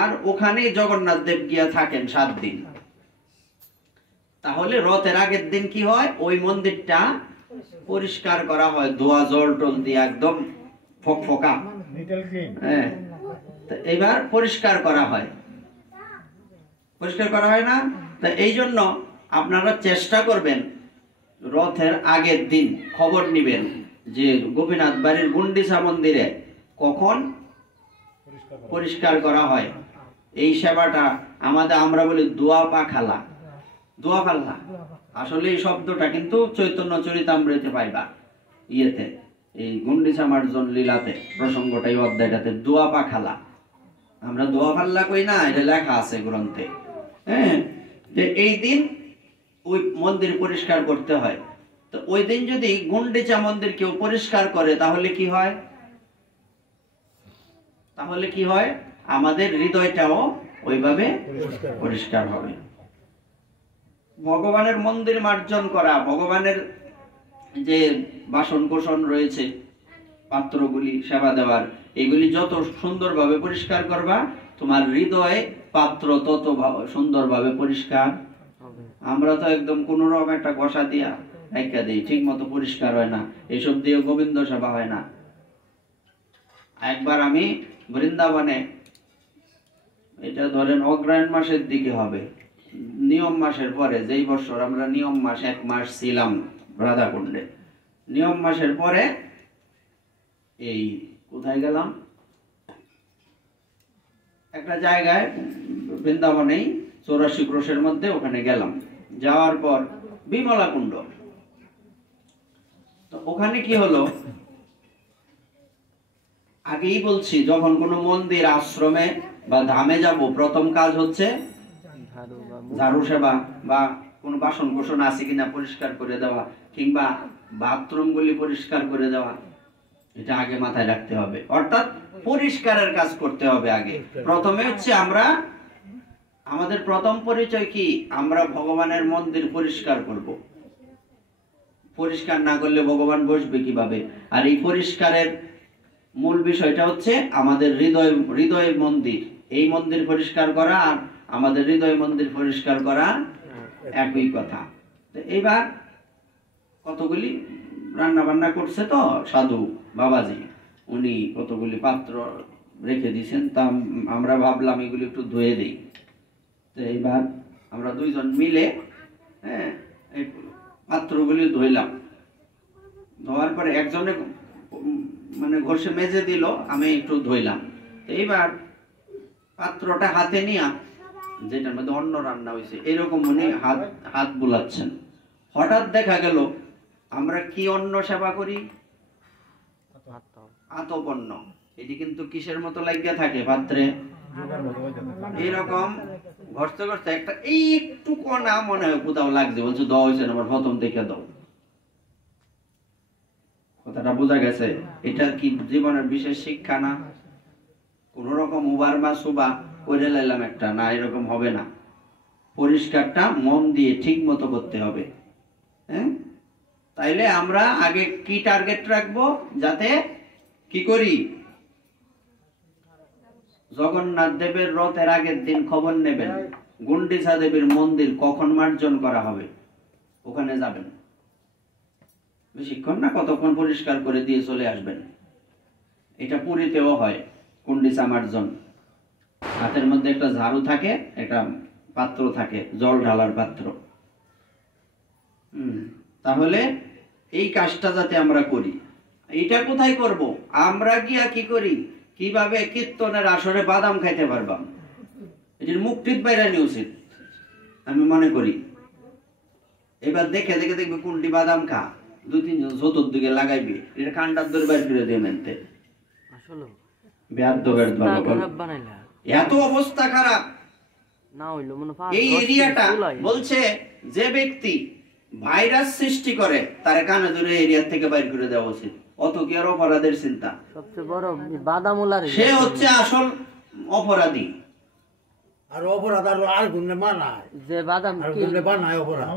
আর ওখানে জগন্নাথ দেব গিয়া থাকেন 7 দিন। তাহলে রথের আগের দিন কি হয়? ওই মন্দিরটা পরিষ্কার করা হয়, ধোয়া জল টল দিয়ে একদম ফকফকা। হ্যাঁ, এবার পরিষ্কার করা হয়। পরিষ্কার করা হয় না? তা এই জন্য আপনারা চেষ্টা করবেন রথের আগের দিন খবর নিবেন যে গোপীনাথ বাড়ির গুন্ডিচা মন্দিরে কখন পরিষ্কার করা হয়। এই সেবাটা আমরা বলি দোয়া পাখালা। দোয়া পাল্লা আসলে এই শব্দটা কিন্তু চৈতন্য চরিতামৃতে পাইবা, ইয়েতে এই গুন্ডিচা মার্জন লীলাতে প্রসঙ্গটাই অধ্যায়টাতে দোয়া পাখালা। আমরা দোয়া পাল্লা কই না, এটা লেখা আছে গ্রন্থে। হ্যাঁ, যে এই দিন ওই মন্দির পরিষ্কার করতে হয়। তো ওই দিন যদি গুন্ডিচা মন্দির কেউ পরিষ্কার করে তাহলে কি হয়? তাহলে কি হয়? আমাদের হৃদয়টাও ওইভাবে পরিষ্কার হবে। ভগবানের মন্দির মার্জন করা, ভগবানের যে বাসন কোসন রয়েছে, পাত্রগুলি সেবা দেওয়ার, এগুলি যত সুন্দরভাবে পরিষ্কার করবা তোমার হৃদয়ে পাত্র তত সুন্দরভাবে পরিষ্কার। আমরা তো একদম কোন রকম একটা ঘষা দিয়া রেখে দিই, ঠিক মতো পরিষ্কার হয় না। এসব দিয়ে গোবিন্দ সেবা হয় না। একবার আমি বৃন্দাবনে, এটা ধরেন অগ্রহায়ণ মাসের দিকে হবে, নিয়ম মাসের পরে, যেই বছর আমরা নিয়ম মাস 1 মাস ছিলাম রাধাকুণ্ডে, নিয়ম মাসের পরে এই কোথায় গেলাম, একটা জায়গায় বৃন্দাবনেই 84 ক্রোশের মধ্যে, ওখানে গেলাম। যাওয়ার পর বিমলা কুণ্ড। তো ওখানে কি হলো, আগেই বলছি যখন কোনো মন্দির আশ্রমে বা ধামে যাব, প্রথম কাজ হচ্ছে ঝাড়ু সেবা বা কোনো বাসন কোসন আছে কিনা পরিষ্কার করে দেওয়া, কিংবা বাথরুম গুলি পরিষ্কার করে দেওয়া, এটা আগে মাথায় রাখতে হবে। অর্থাৎ পরিষ্কারের কাজ করতে হবে আগে। প্রথমে হচ্ছে আমরা, আমাদের প্রথম পরিচয় কি, আমরা ভগবানের মন্দির পরিষ্কার করব। পরিষ্কার না করলে ভগবান বসবে কিভাবে? আর এই পরিষ্কারের মূল বিষয়টা হচ্ছে আমাদের হৃদয় মন্দির। এই মন্দির পরিষ্কার করা আর আমাদের হৃদয় মন্দির পরিষ্কার করা একই কথা। এইবার কতগুলি রান্না বান্না করছে তো সাধু বাবাজি, উনি কতগুলি পাত্র রেখে দিয়েছেন, তা আমরা ভাবলাম এগুলি একটু ধুয়ে দিই। তো এইবার আমরা দুইজন মিলে এই পাত্রগুলি ধুইলাম। ধোয়ার পরে একজনে মানে ঘষে মেজে দিল, আমি একটু ধুইলাম। তো এইবার পাত্রটা হাতে নিয়ে, যেটার মধ্যে অন্ন রান্না হয়েছে, এরকম উনি হাত বুলাচ্ছেন। হঠাৎ দেখা গেল আমরা কি অন্ন সেবা করি, আতপন্ন। এটি কিন্তু কিসের মতো লাগিয়া থাকে পাত্রে, এরকম ঘষতে ঘষতে একটা এই একটু কণা মনে হয় কোথাও লাগছে, বলছে দাও হয়েছে আমার প্রথম দেখে দাও। কথাটা বোঝা গেছে? এটা কি জীবনের বিশেষ শিক্ষা না? কোন রকম উবার বা সুবা করে লাইলাম একটা না, এরকম হবে না। পরিষ্কারটা মন দিয়ে ঠিক মতো করতে হবে। হ্যাঁ, তাইলে আমরা আগে কি টার্গেট রাখবো, যাতে কি করি, জগন্নাথ দেবের রথের আগের দিন খবর নেবেন গুন্ডিচা দেবীর মন্দির কখন মার্জন করা হবে, ওখানে যাবেন। বেশিক্ষণ না, কতক্ষণ পরিষ্কার করে দিয়ে চলে আসবেন। এটা পুরীতেও হয়, গুন্ডিচা মার্জন। হাতের মধ্যে একটা ঝাড়ু থাকে, একটা পাত্র থাকে, জল ঢালার পাত্র। তাহলে এই কাজটা যাতে আমরা করি। এটা কোথায় করব? আমরা গিয়া কি করি, কিভাবে কীর্তনের আসরে বাদাম খাইতে পারবাম, এটির মুক্তির বাইরে নিয়ে উচিত আমি মনে করি। এবার দেখে দেখে দেখবে কোনটি বাদাম খা, দুই তিনজন চতুর্দিকে লাগাইবে, এটা কান্ডার দর বাইর করে দিয়ে মেনতে এত অবস্থা খারাপ। এই এরিয়াটা বলছে যে ব্যক্তি ভাইরাস সৃষ্টি করে তার কানে ধরে এরিয়া থেকে বাইর করে দেওয়া উচিত। অত কি আর অপরাধের চিন্তা? সবচেয়ে বড় বাদামুলার সে হচ্ছে আসল অপরাধী। আর অপরাধ আর গুণে মানায়, যে বাদাম কি গুণে বানায় অপরাধ।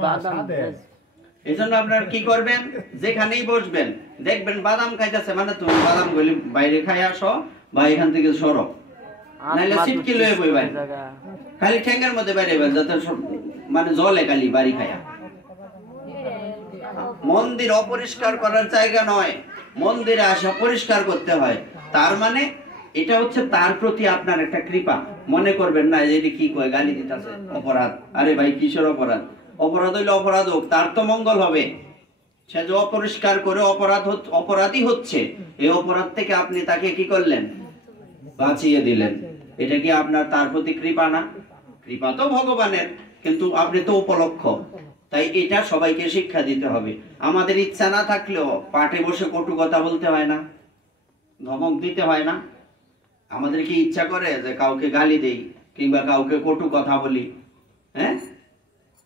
এইজন্য আপনারা কি করবেন, যেখানেই বসবেন দেখবেন বাদাম খাইতেছে, মানে তুমি বাদাম গুলি বাইরে খাই আসো বা এখান থেকে সরো, নাইলে সিটকি লয়ে বই ভাই, খালি ঠ্যাঙ্গের মধ্যে বাইরে যাতে মানে জলে খালি বাড়ি খায়া। মন্দির অপরিষ্কার করার জায়গা নয়, মন্দিরে আসা পরিষ্কার করতে হয়। তার মানে এটা হচ্ছে তার প্রতি আপনার একটা কৃপা। মনে করবেন না যে কি কয় গালি দিতেছে, অপরাধ। আরে ভাই কিসের অপরাধ? অপরাধ হইলে অপরাধ হোক, তার তো মঙ্গল হবে। সে যে অপরিষ্কার করে অপরাধী হচ্ছে, এই অপরাধ থেকে আপনি তাকে কি করলেন, বাঁচিয়ে দিলেন। এটা কি আপনার তার প্রতি কৃপা না? কৃপা তো ভগবানের, কিন্তু আপনি তো উপলক্ষ। তাই এটা সবাইকে শিক্ষা দিতে হবে। আমাদের ইচ্ছা না থাকলেও পাঠে বসে কটু কথা বলতে হয় না, ধমক দিতে হয় না। আমাদের কি ইচ্ছা করে যে কাউকে গালি দেই কিংবা কাউকে কটু কথা বলি? হ্যাঁ,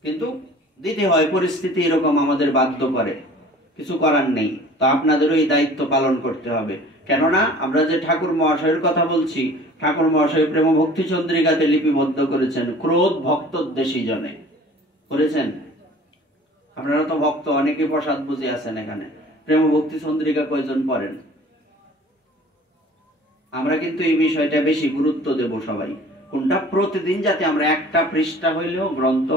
কিন্তু দিতে হয়, পরিস্থিতি এরকম আমাদের বাধ্য করে, কিছু করার নেই। তো আপনাদেরও এই দায়িত্ব পালন করতে হবে। কেননা আমরা যে ঠাকুর মহাশয়ের কথা বলছি, ঠাকুর মহাশয় প্রেম ভক্তি চন্দ্রিকাতে লিপিবদ্ধ করেছেন, ক্রোধ ভক্তদ্বেষী জনে করেছেন। আপনারা তো ভক্ত, অনেকে প্রসাদ বুঝে আছেন এখানে। প্রেম ভক্তি চন্দ্রিকা কয়জন পড়েন? আমরা কিন্তু এই বিষয়টা বেশি গুরুত্ব দেব সবাই। কোনটা প্রতিদিন যাতে আমরা একটা পৃষ্ঠা হইলেও গ্রন্থ,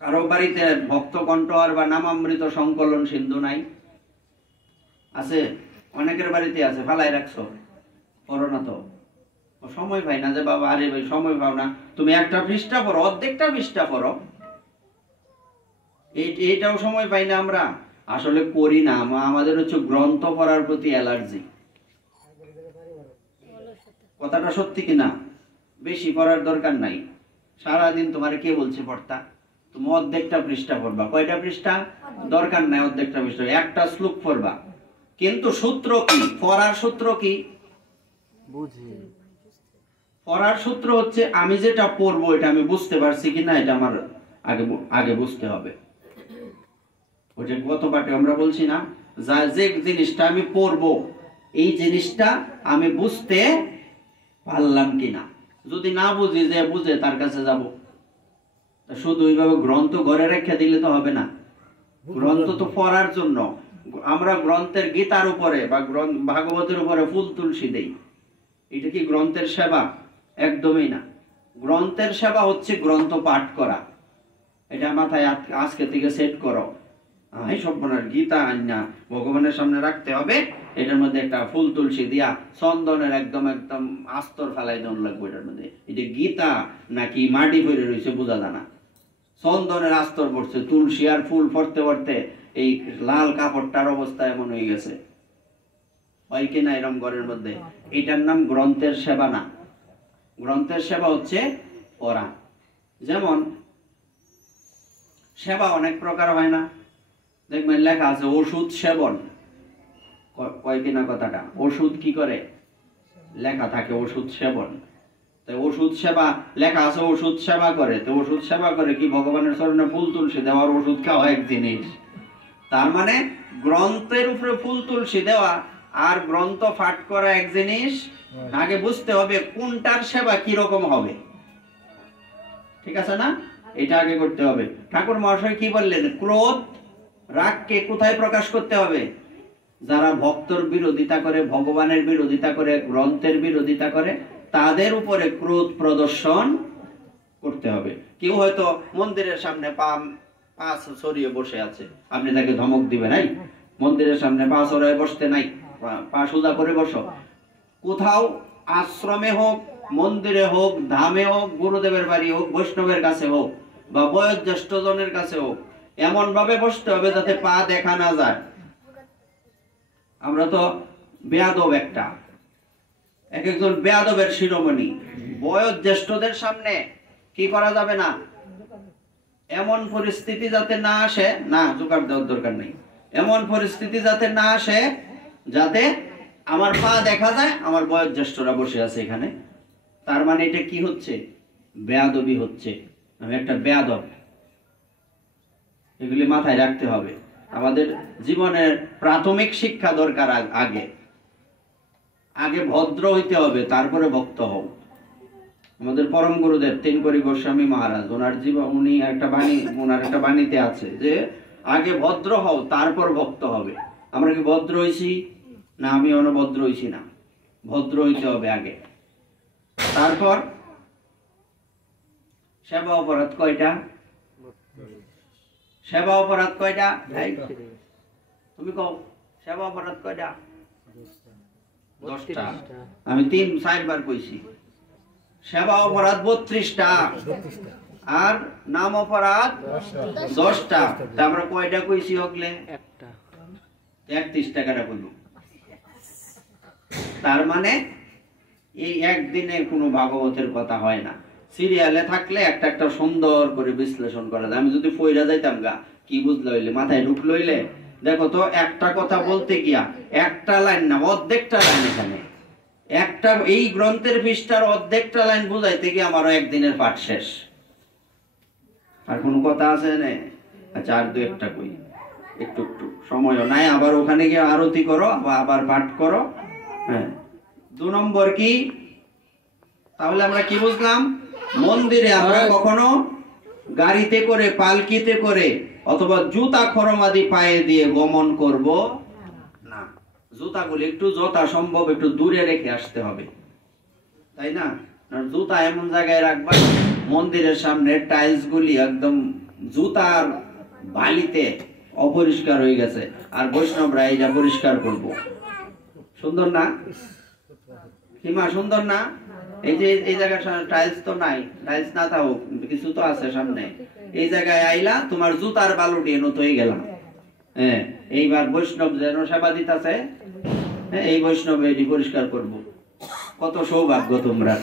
কারো বাড়িতে ভক্ত কণ্ঠহার বা নামামৃত সংকলন সিন্ধু নাই? আছে, অনেকের বাড়িতে আছে, ফালাই রাখছো, পড়ো না তো। সময় পাই না যে বাবা, আরে ভাই সময় পাও না, তুমি একটা পৃষ্ঠা পড়ো, অর্ধেকটা পৃষ্ঠা পড়ো। এইটাও সময় পাই না আমরা, আসলে করি না। আমাদের হচ্ছে গ্রন্থ পড়ার প্রতি অ্যালার্জি। কথাটা সত্যি কিনা? বেশি পড়ার দরকার নাই, সারাদিন তোমার কে বলছে পড়তা? তুমি অর্ধেকটা পৃষ্ঠা পড়বা। কয়টা পৃষ্ঠা? দরকার নাই অর্ধেকটা পৃষ্ঠা, একটা শ্লোক পড়বা। কিন্তু সূত্র কি? পড়ার সূত্র কি? পড়ার সূত্র হচ্ছে আমি যেটা পড়বো এটা আমি বুঝতে পারছি কিনা, এটা আমার আগে বুঝতে হবে। ওটা গত পাঠে আমরা বলছি না, যে জিনিসটা আমি পড়বো এই জিনিসটা আমি বুঝতে পারলাম কিনা। যদি না বুঝি, যে বুঝে তার কাছে যাব। শুধু ওইভাবে গ্রন্থ ঘরে রেখে দিলে তো হবে না। গ্রন্থ তো পড়ার জন্য। আমরা গ্রন্থের গীতার উপরে বা ভাগবতের উপরে ফুল তুলসী দেই, এটা কি গ্রন্থের সেবা? একদমই না। গ্রন্থের সেবা হচ্ছে গ্রন্থ পাঠ করা। এটা মাথায় আজকে থেকে সেট করো। এই সর্বনাশ, গীতা আন্না ভগবানের সামনে রাখতে হবে, এটার মধ্যে একটা ফুল তুলসী দিয়া চন্দনের একদম একদম আস্তর ফেলাই দেওয়া লাগবে এটার মধ্যে। এটা গীতা নাকি মাটি পড়ে রয়েছে বোঝা যায় না। চন্দনের আস্তর পড়ছে, তুলসী আর ফুল পড়তে পড়তে এই লাল কাপড়টার অবস্থা এমন হয়ে গেছে। হয় কিনা এরম ঘরের মধ্যে? এটার নাম গ্রন্থের সেবা না। গ্রন্থের সেবা হচ্ছে পড়া। যেমন সেবা অনেক প্রকার হয় না, দেখবেন লেখা আছে ওষুধ সেবন। কয় কিনা কথাটা? ওষুধ কি করে লেখা থাকে? ওষুধ সেবন। তো ওষুধ সেবা লেখা আছে, ওষুধ সেবা করে। তো ওষুধ সেবা করে কি? ভগবানের চরণে ফুল তুলসী দেওয়ার ওষুধ খাওয়া এক জিনিস। তার মানে গ্রন্থের উপরে ফুল তুলসী দেওয়া আর গ্রন্থ পাঠ করা এক জিনিস। আগে বুঝতে হবে কোনটার সেবা কি রকম হবে, ঠিক আছে না? এটা আগে করতে হবে। ঠাকুর মহাশয় কি বললেন? ক্রোধ রাগকে কোথায় প্রকাশ করতে হবে? যারা ভক্তর বিরোধিতা করে, ভগবানের বিরোধিতা করে, গ্রন্থের বিরোধিতা করে, তাদের উপরে ক্রোধ প্রদর্শন করতে হবে। কেউ হয়তো মন্দিরের সামনে পা ছড়িয়ে বসে আছে, আপনি তাকে ধমক দিবেন, নাই মন্দিরের সামনে পা ছড়িয়ে বসতে নাই, পা সোজা করে বসো। কোথাও আশ্রমে হোক, মন্দিরে হোক, ধামে হোক, গুরুদেবের বাড়ি হোক, বৈষ্ণবের কাছে হোক বা বয়োজ্যেষ্ঠ জনের কাছে হোক, এমন ভাবে বসতে হবে যাতে পা দেখা না যায়। আমরা তো বেয়াদব একটা, এক একজন বেয়াদবের শিরোমণি। বয়োজ্যেষ্ঠদের সামনে কি করা যাবে না? এমন পরিস্থিতি যাতে না আসে, না জোগাড় দেওয়ার দরকার নেই, এমন পরিস্থিতি যাতে না আসে যাতে আমার পা দেখা যায়, আমার বয়োজ্যেষ্ঠরা বসে আছে এখানে। তার মানে এটা কি হচ্ছে? বেয়াদবি হচ্ছে। আমি একটা বেয়াদব। এগুলি মাথায় রাখতে হবে। আমাদের জীবনের প্রাথমিক শিক্ষা দরকার। আগে ভদ্র হইতে হবে, তারপরে ভক্ত হও। আমাদের পরম গুরুদেব তিনকরি গোস্বামী মহারাজ, ওনার উনি ওনার একটা বাণীতে আছে যে আগে ভদ্র হও তারপর ভক্ত হবে। আমরা কি ভদ্র হইছি? না, আমি অনভদ্র হইছি না। ভদ্র হইতে হবে আগে, তারপর সেবা অপরাধ কয়টা? সেবা অপরাধ কয়টা? তুমি কও, সেবা অপরাধ কয়টা? 10টা। আমি 3-4 বার কইছি। সেবা অপরাধ 32টা আর নাম অপরাধ 10টা। তা আমরা কয়টা কইছি? হকলে 31 টাকাটা বলবো। তার মানে এই একদিনে কোনো ভাগবতের কথা হয় না। সিরিয়ালে থাকলে একটা একটা সুন্দর করে বিশ্লেষণ করা যায়। আমি যদি পয়রা যাইতাম গা, কি বুঝলে হইলে, মাথায় ঢুক লইলে, দেখো তো একটা কথা বলতে গিয়া একটা লাইন না, অর্ধেকটা লাইন। এখানে একটা এই গ্রন্থের পৃষ্ঠার অর্ধেকটা লাইন বুঝাইতে গিয়ে আমারও একদিনের পাঠ শেষ। আর কোনো কথা আছে না? আচ্ছা, আর 2-1টা কই, একটু একটু সময়ও নাই। আবার ওখানে গিয়ে আরতি করো, আবার পাঠ করো। হ্যাঁ, 2 নম্বর কি? তাহলে আমরা কি বুঝলাম? মন্দিরে আমরা কখনো গাড়িতে করে, পালকিতে করে অথবা জুতা খরমাদি পায়ে দিয়ে গমন করব না। জুতাগুলি একটু যথা সম্ভব একটু দূরে রেখে আসতে হবে, তাই না? জুতা এমন জায়গায় রাখবা মন্দিরের সামনে টাইলস গুলি একদম জুতার বালিতে অপরিষ্কার হয়ে গেছে, আর বৈষ্ণবরা এটা পরিষ্কার করব। সুন্দর না? হিমা, সুন্দর না? এই যে এই জায়গায় টাইলস তো নাই, টাইলস না থাকুক, কিছু তো আছে সামনে। এই জায়গায় আইলা, তোমার জুতার বালুটি নত হয়ে গেলাম। হ্যাঁ, এইবার বৈষ্ণব যেন সেবা দিতেছে, এই বৈষ্ণব এটি পরিষ্কার করব। কত সৌভাগ্য তোমরা,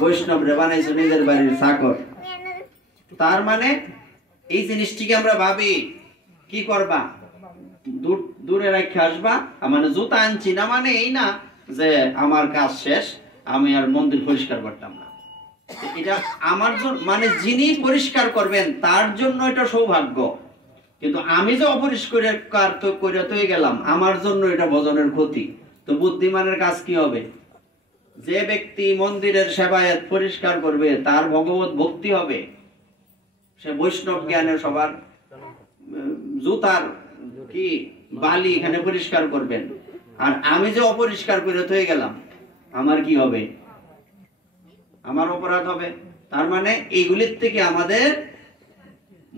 বৈষ্ণব রে বানাইছো নিজের বাড়ির চাকর। তার মানে এই জিনিসটিকে আমরা ভাবি কি করবা, দূরে রেখে আসবা। মানে জুতা আনছি না মানে এই না যে আমার কাজ শেষ, আমি আর মন্দির পরিষ্কার করতাম না। এটা আমার জন্য, মানে যিনি পরিষ্কার করবেন তার জন্য এটা সৌভাগ্য। কিন্তু আমি যে অপরিষ্কার তো করে তো গেলাম, আমার জন্য এটা ভজনের ক্ষতি। তো বুদ্ধিমানের কাজ কি হবে? যে ব্যক্তি মন্দিরের সেবায়ত পরিষ্কার করবে তার ভগবত ভক্তি হবে, সে বৈষ্ণব জ্ঞানে সবার জুতার কি বালি এখানে পরিষ্কার করবেন। আর আমি যে অপরিষ্কার করে তো গেলাম, আমার কি হবে? আমার অপরাধ হবে। তার মানে এইগুলির থেকে আমাদের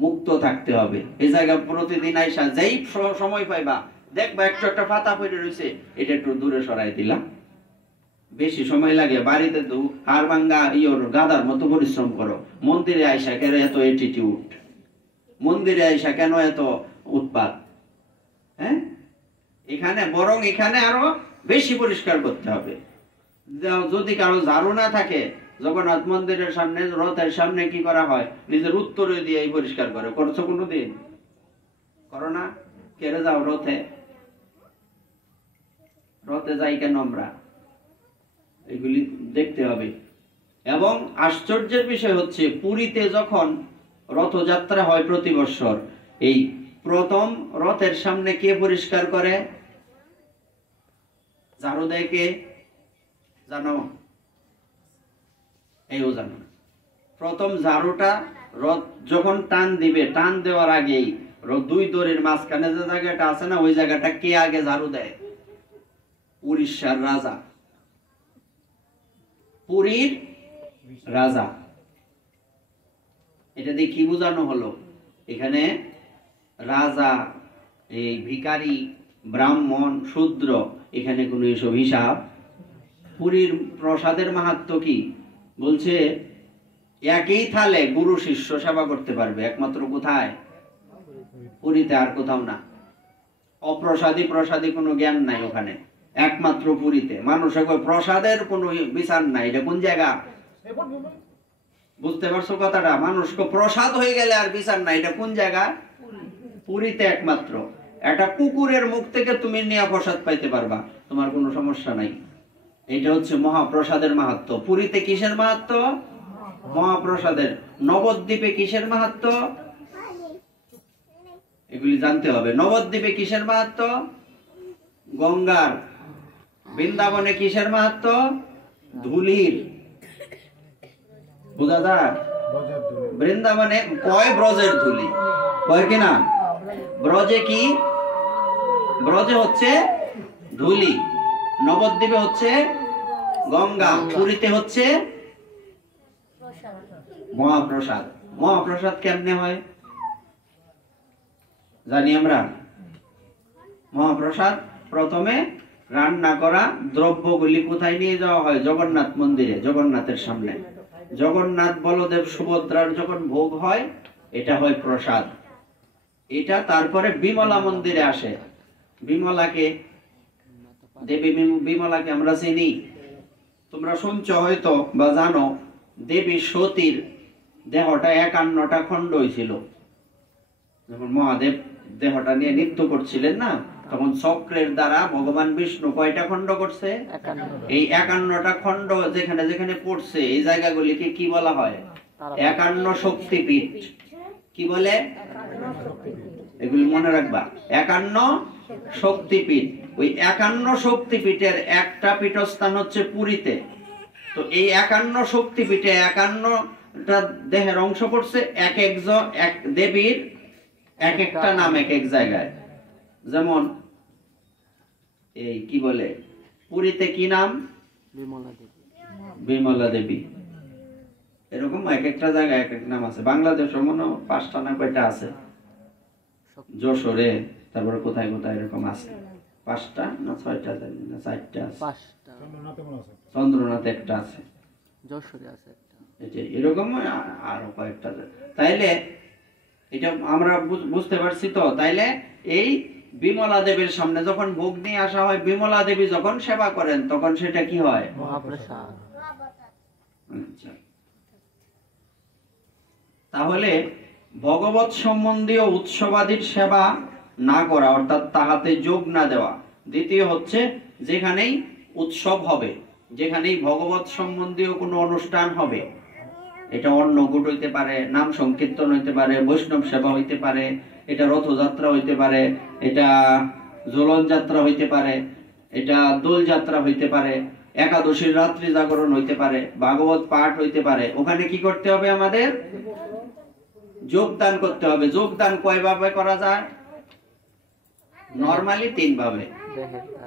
মুক্ত থাকতে হবে। এই জায়গা প্রতিদিন আইসা যেই সময় পাইবা দেখবা একটু একটা পাতা পড়ে রয়েছে, এটা একটু দূরে সরাই দিলাম। বেশি সময় লাগে বাড়িতে তো হাড় ভাঙ্গা ইয়োর গাদার মতো পরিশ্রম করো, মন্দিরে আইসা কেন এত অ্যাটিটিউড, মন্দিরে আইসা কেন এত উৎপাত? হ্যাঁ, এখানে বরং এখানে আরো বেশি পরিষ্কার করতে হবে। যদি কারো ঝাড়ু না থাকে, জগন্নাথ মন্দিরের সামনে রথের সামনে কি করা হয়? নিজের উত্তরে দিয়ে পরিষ্কার করে। করছো কোনোদিন? করো না? কেড়ে যাও রথে, রথে যাই কেন আমরা? এগুলি দেখতে হবে। এবং আশ্চর্যের বিষয় হচ্ছে পুরীতে যখন রথযাত্রা হয় প্রতি বছর, এই প্রথম রথের সামনে কে পরিষ্কার করে? ঝাড়ু দেয় কে জানো? এইও জানো না। প্রথম ঝাড়ুটা রথ যখন টান দিবে, টান দেওয়ার আগেই দুই দড়ির মাঝখানে যে জায়গাটা আছে না, ওই জায়গাটা কে আগে ঝাড়ু দেয়? উড়িষ্যার রাজা, পুরীর রাজা। এটা দিয়ে কি বোঝানো হলো? এখানে রাজা, এই ভিখারি, ব্রাহ্মণ, শূদ্র, এখানে কোনো এসব হিসাব। পুরীর প্রসাদের মাহাত্ম্য কি বলছে? একই থালে গুরু শিষ্য সেবা করতে পারবে একমাত্র কোথায়? পুরীতে, আর কোথাও না। অপ্রসাদী প্রসাদী কোনো জ্ঞান নাই ওখানে, একমাত্র পুরীতে। মানুষের প্রসাদের কোনো বিচার নাই। এটা কোন জায়গা? বুঝতে পারছো কথাটা? মানুষকে প্রসাদ হয়ে গেলে আর বিচার নাই। এটা কোন জায়গা? পুরীতে একমাত্র। একটা কুকুরের মুখ থেকে তুমি নিয়ে প্রসাদ পাইতে পারবা, তোমার কোনো সমস্যা নাই। এটা হচ্ছে মহাপ্রসাদের মাহাত্ম্য। পুরীতে কিসের মাহাত্ম্য? মহাপ্রসাদের। নবদ্বীপে কিসের মাহাত্ম্য? এগুলি জানতে হবে। নবদ্বীপে কিসের মাহাত্ম্য? গঙ্গার। বৃন্দাবনে কিসের মাহাত্ম্য? ধুলির। বুঝা যায়? বৃন্দাবনে কয় ব্রজের ধুলি, কয় কিনা? ব্রজে কি? ব্রজে হচ্ছে ধুলি। নবদ্বীপে হচ্ছে গঙ্গা, পুরীতে হচ্ছে মহাপ্রসাদ। মহাপ্রসাদ কেমনে হয় জানি আমরা? মহাপ্রসাদ প্রথমে রান্না করা দ্রব্যগুলি কোথায় নিয়ে যাওয়া হয়? জগন্নাথ মন্দিরে, জগন্নাথের সামনে। জগন্নাথ, বলদেব, সুভদ্রার যখন ভোগ হয়, এটা হয় প্রসাদ। এটা তারপরে বিমলা মন্দিরে আসে। বিমলাকে, দেবী বিমলাকে আমরা চিনি, তোমরা শুনছো হয়তো বা জানো। দেবী সতীর দেহটা 51টা খণ্ড হয়েছিল। যখন মহাদেব দেহটা নিয়ে নৃত্য করছিলেন না, তখন চক্রের দ্বারা ভগবান বিষ্ণু কয়টা খণ্ড করছে? এই 51টা খণ্ড যেখানে যেখানে পড়ছে, এই জায়গাগুলিকে কি বলা হয়? 51 শক্তিপীঠ। কি বলে? এগুলি মনে রাখবা, 51 শক্তিপীঠ। ওই 51 শক্তিপীঠের একটা পীঠস্থান হচ্ছে পুরীতে। তো এই 51 শক্তিপীঠে 51টা দেহের অংশ পড়ছে। এক একজন এক দেবীর এক একটা নাম এক এক জায়গায়। যেমন এই কি বলে, পুরীতে কি নাম? বিমলা দেবী। বিমলা দেবী। এরকম এক একটা জায়গায় এক এক নাম আছে। বাংলাদেশে মনে হয় 5টা না কয়টা আছে। যশোরে, তারপরে কোথায় কোথায় এরকম আছে। 5টা না 6টা জানি না, 4টা আছে। 5টা। চন্দ্রনাথে একটা আছে, যশোরে আছে একটা। এরকম আরো কয়েকটা। তাইলে এটা আমরা বুঝতে পারছি তো। তাইলে এই বিমলা দেবীর সামনে যখন ভোগ নিয়ে আসা হয়, বিমলা দেবী যখন সেবা করেন তখন সেটা কি হয়? মহাপ্রসাদ। আচ্ছা, তাহলে ভগবত সম্বন্ধীয় উৎসবাদির সেবা না করা, অর্থাৎ তাহাতে যোগ না দেওয়া। দ্বিতীয় হচ্ছে যেখানেই উৎসব হবে, যেখানেই ভগবত সম্বন্ধীয় কোনো অনুষ্ঠান হবে, এটা অন্নকূট হইতে পারে, নাম সংকীর্তন হইতে পারে, বৈষ্ণব সেবা হইতে পারে, এটা রথযাত্রা হইতে পারে, এটা ঝোলন যাত্রা হইতে পারে, এটা দোল যাত্রা হইতে পারে, একাদশীর রাত্রি জাগরণ হইতে পারে, ভাগবত পাঠ হইতে পারে, ওখানে কি করতে হবে? আমাদের যোগদান করতে হবে। যোগদান কয় ভাবে করা যায়? নরমালি 3 ভাবে।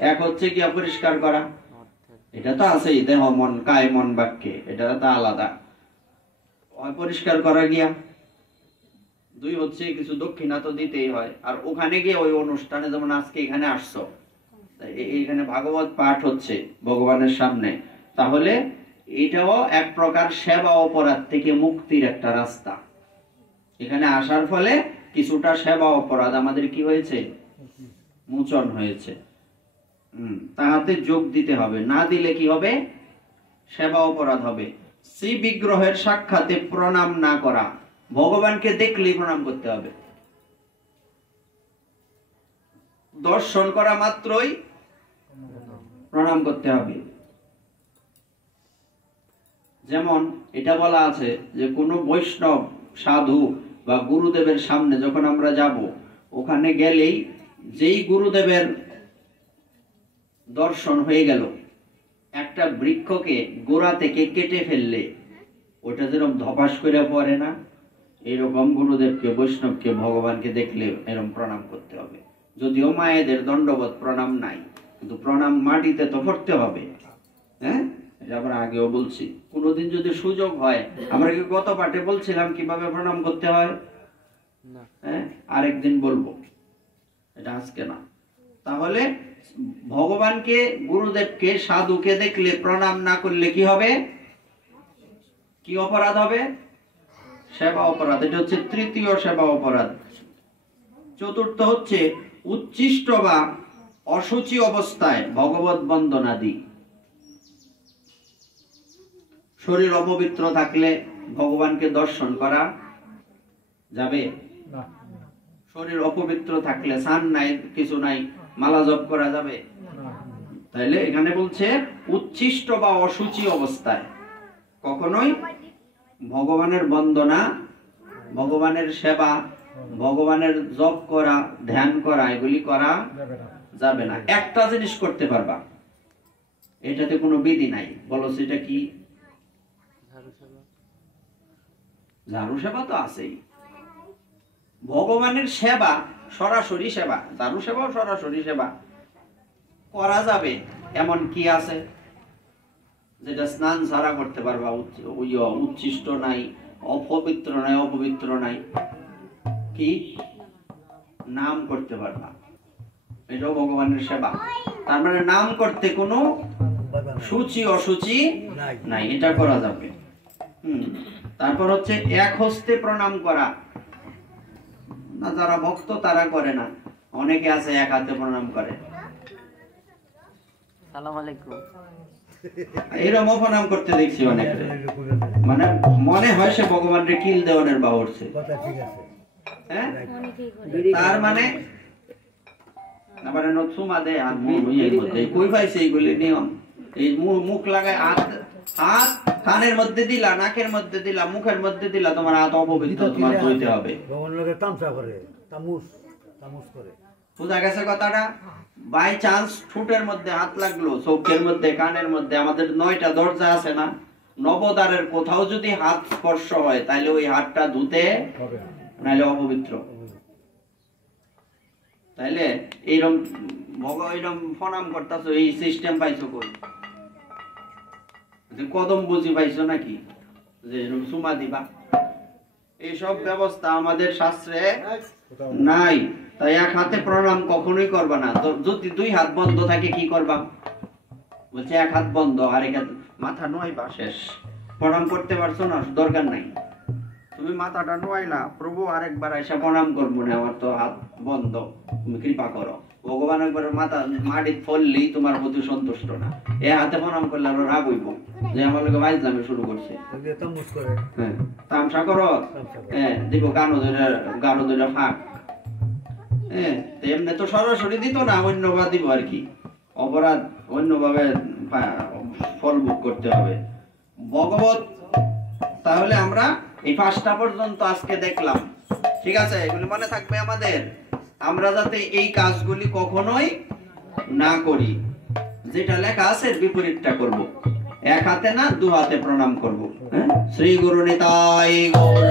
এক হচ্ছে কি অপরিষ্কার করা, এটা তো আছেই, দেহ মন কায় মন বাক্যে, এটা তো আলাদা, অপরিষ্কার করা গিয়া। 2 হচ্ছে কিছু দক্ষিণা তো দিতেই হয়। আর ওখানে গিয়ে ওই অনুষ্ঠানে, যেমন আজকে এখানে আসছো, এইখানে ভাগবত পাঠ হচ্ছে ভগবানের সামনে, তাহলে এটাও এক প্রকার সেবা অপরাধ থেকে মুক্তির একটা রাস্তা। এখানে আসার ফলে কিছুটা সেবা অপরাধ আমাদের কি হয়েছে? মোচন হয়েছে। তাহাতে যোগ দিতে হবে, না দিলে কি হবে? সেবা অপরাধ হবে। শ্রী বিগ্রহের সাক্ষাতে প্রণাম না করা, ভগবানকে দেখলেই প্রণাম করতে হবে, দর্শন করা মাত্রই প্রণাম করতে হবে। যেমন এটা বলা আছে যে কোনো বৈষ্ণব সাধু বা গুরুদেবের সামনে যখন আমরা যাব, ওখানে গেলেই যেই গুরুদেবের দর্শন হয়ে গেল, একটা বৃক্ষকে গোড়া থেকে কেটে ফেললে ওটা যেরকম ধপাস করে পড়ে না, এরকম গুরুদেবকে, বৈষ্ণবকে, ভগবানকে দেখলে এরকম প্রণাম করতে হবে। যদিও মায়েদের দণ্ডবত প্রণাম নাই, কিন্তু প্রণাম মাটিতে তো করতে হবে। হ্যাঁ, এটা আমরা আগেও বলছি। কোনোদিন যদি সুযোগ হয়, আমরা কি গত পাঠে বলছিলাম কিভাবে প্রণাম করতে হয়? হ্যাঁ, আরেকদিন বলবো, এটা আজকে না। তাহলে ভগবানকে, গুরুদেবকে, সাধুকে দেখলে প্রণাম না করলে কি হবে? কি অপরাধ হবে? সেবা অপরাধ। এটা হচ্ছে তৃতীয় সেবা অপরাধ। চতুর্থ হচ্ছে উচ্ছিষ্ট বা অসুচি অবস্থায় ভগবত বন্দনাদি। শরীর অপবিত্র থাকলে ভগবানকে দর্শন করা যাবে? শরীর অপবিত্র থাকলে, স্নান নাই, কিছু নাই, মালা জপ করা যাবে? তাইলে এখানে বলছে উচ্ছিষ্ট বা অসুচি অবস্থায় কখনোই ভগবানের বন্দনা, ভগবানের সেবা, ভগবানের জপ করা, ধ্যান করা, এগুলি করা যাবে না। একটা জিনিস করতে পারবা, এটাতে কোনো বিধি নাই। বলো সেটা কি? ঝাড়ু সেবা তো আছেই। ভগবানের সেবা সরাসরি সেবা, ঝাড়ু সেবাও সরাসরি সেবা করা যাবে। এমন কি আছে যেটা স্নান ছাড়া করতে পারবা? উচ্ছিষ্ট নাই, অপবিত্র নাই, অপবিত্র নাই, কি? নাম করতে পারবা, এটাও ভগবানের সেবা। তার মানে নাম করতে কোনো সূচি অসুচি নাই, এটা করা যাবে। তারপর হচ্ছে এক হস্তে প্রণাম করা। না, যারা ভক্ত তারা করে না, অনেকে আছে এক হাতে প্রণাম করে। সালাম আলাইকুম, এরকম প্রণাম করতে দেখছি অনেক, মানে মনে হয় সে ভগবানের কিল দেওয়ানের বা উঠছে। হ্যাঁ, তার মানে আবার নতুমা দেয় আর কই পাইছে এইগুলি নিয়ম। এই মুখ লাগায়, হাত কানের মধ্যে দিলা, নাকের মধ্যে দিলা, মুখের মধ্যে দিলা, তোমার হাত অপবিত্র, তোমার ধুইতে হবে। বুঝা গেছে কথাটা? বাই চান্স ঠোঁটের মধ্যে হাত লাগলো, চোখের মধ্যে, কানের মধ্যে, আমাদের 9টা দরজা আছে না, নবদ্বারের কোথাও যদি হাত স্পর্শ হয় তাহলে ওই হাতটা ধুতে, নাহলে অপবিত্র। তাইলে এইরকম এইরকম প্রণাম করতেছো, এই সিস্টেম পাইছো কই? কদম বুঝি পাইছো নাকি যে সুমা দিবা? এইসব ব্যবস্থা আমাদের শাস্ত্রে নাই। তাই এক হাতে প্রণাম কখনোই করবা না। যদি 2 হাত বন্ধ থাকে কি করবা? বলছে এক হাত বন্ধ, আর এক হাত মাথা নয় বা শেষ। প্রণাম করতে পারছো না, দরকার নাই, তুমি মাথাটা নোয়াইলা, প্রভু আরেকবার এসে প্রণাম করবো না, আমার তো হাত বন্ধ, তুমি কৃপা করো। ভগবান একবার মাথা মাটি ফললেই তোমার প্রতি সন্তুষ্ট না, এ হাতে প্রণাম করলে আরো রাগ হইব যে আমার লোকে বাইজলামে শুরু করছে। হ্যাঁ, তামসা করো, হ্যাঁ দিব গানো ধরে ফাঁক। হ্যাঁ, এমনি তো সরাসরি দিত না, অন্যভাবে দিব আর কি, অপরাধ অন্যভাবে ফল ভোগ করতে হবে ভগবত। তাহলে আমরা এই 5টা পর্যন্ত আজকে দেখলাম, ঠিক আছে? এগুলি মনে থাকবে আমাদের, আমরা যাতে এই কাজগুলি কখনোই না করি, যেটা লেখা আছে বিপরীতটা করব, এক হাতে না 2 হাতে প্রণাম করব। শ্রী গুরু নিতাই গৌর।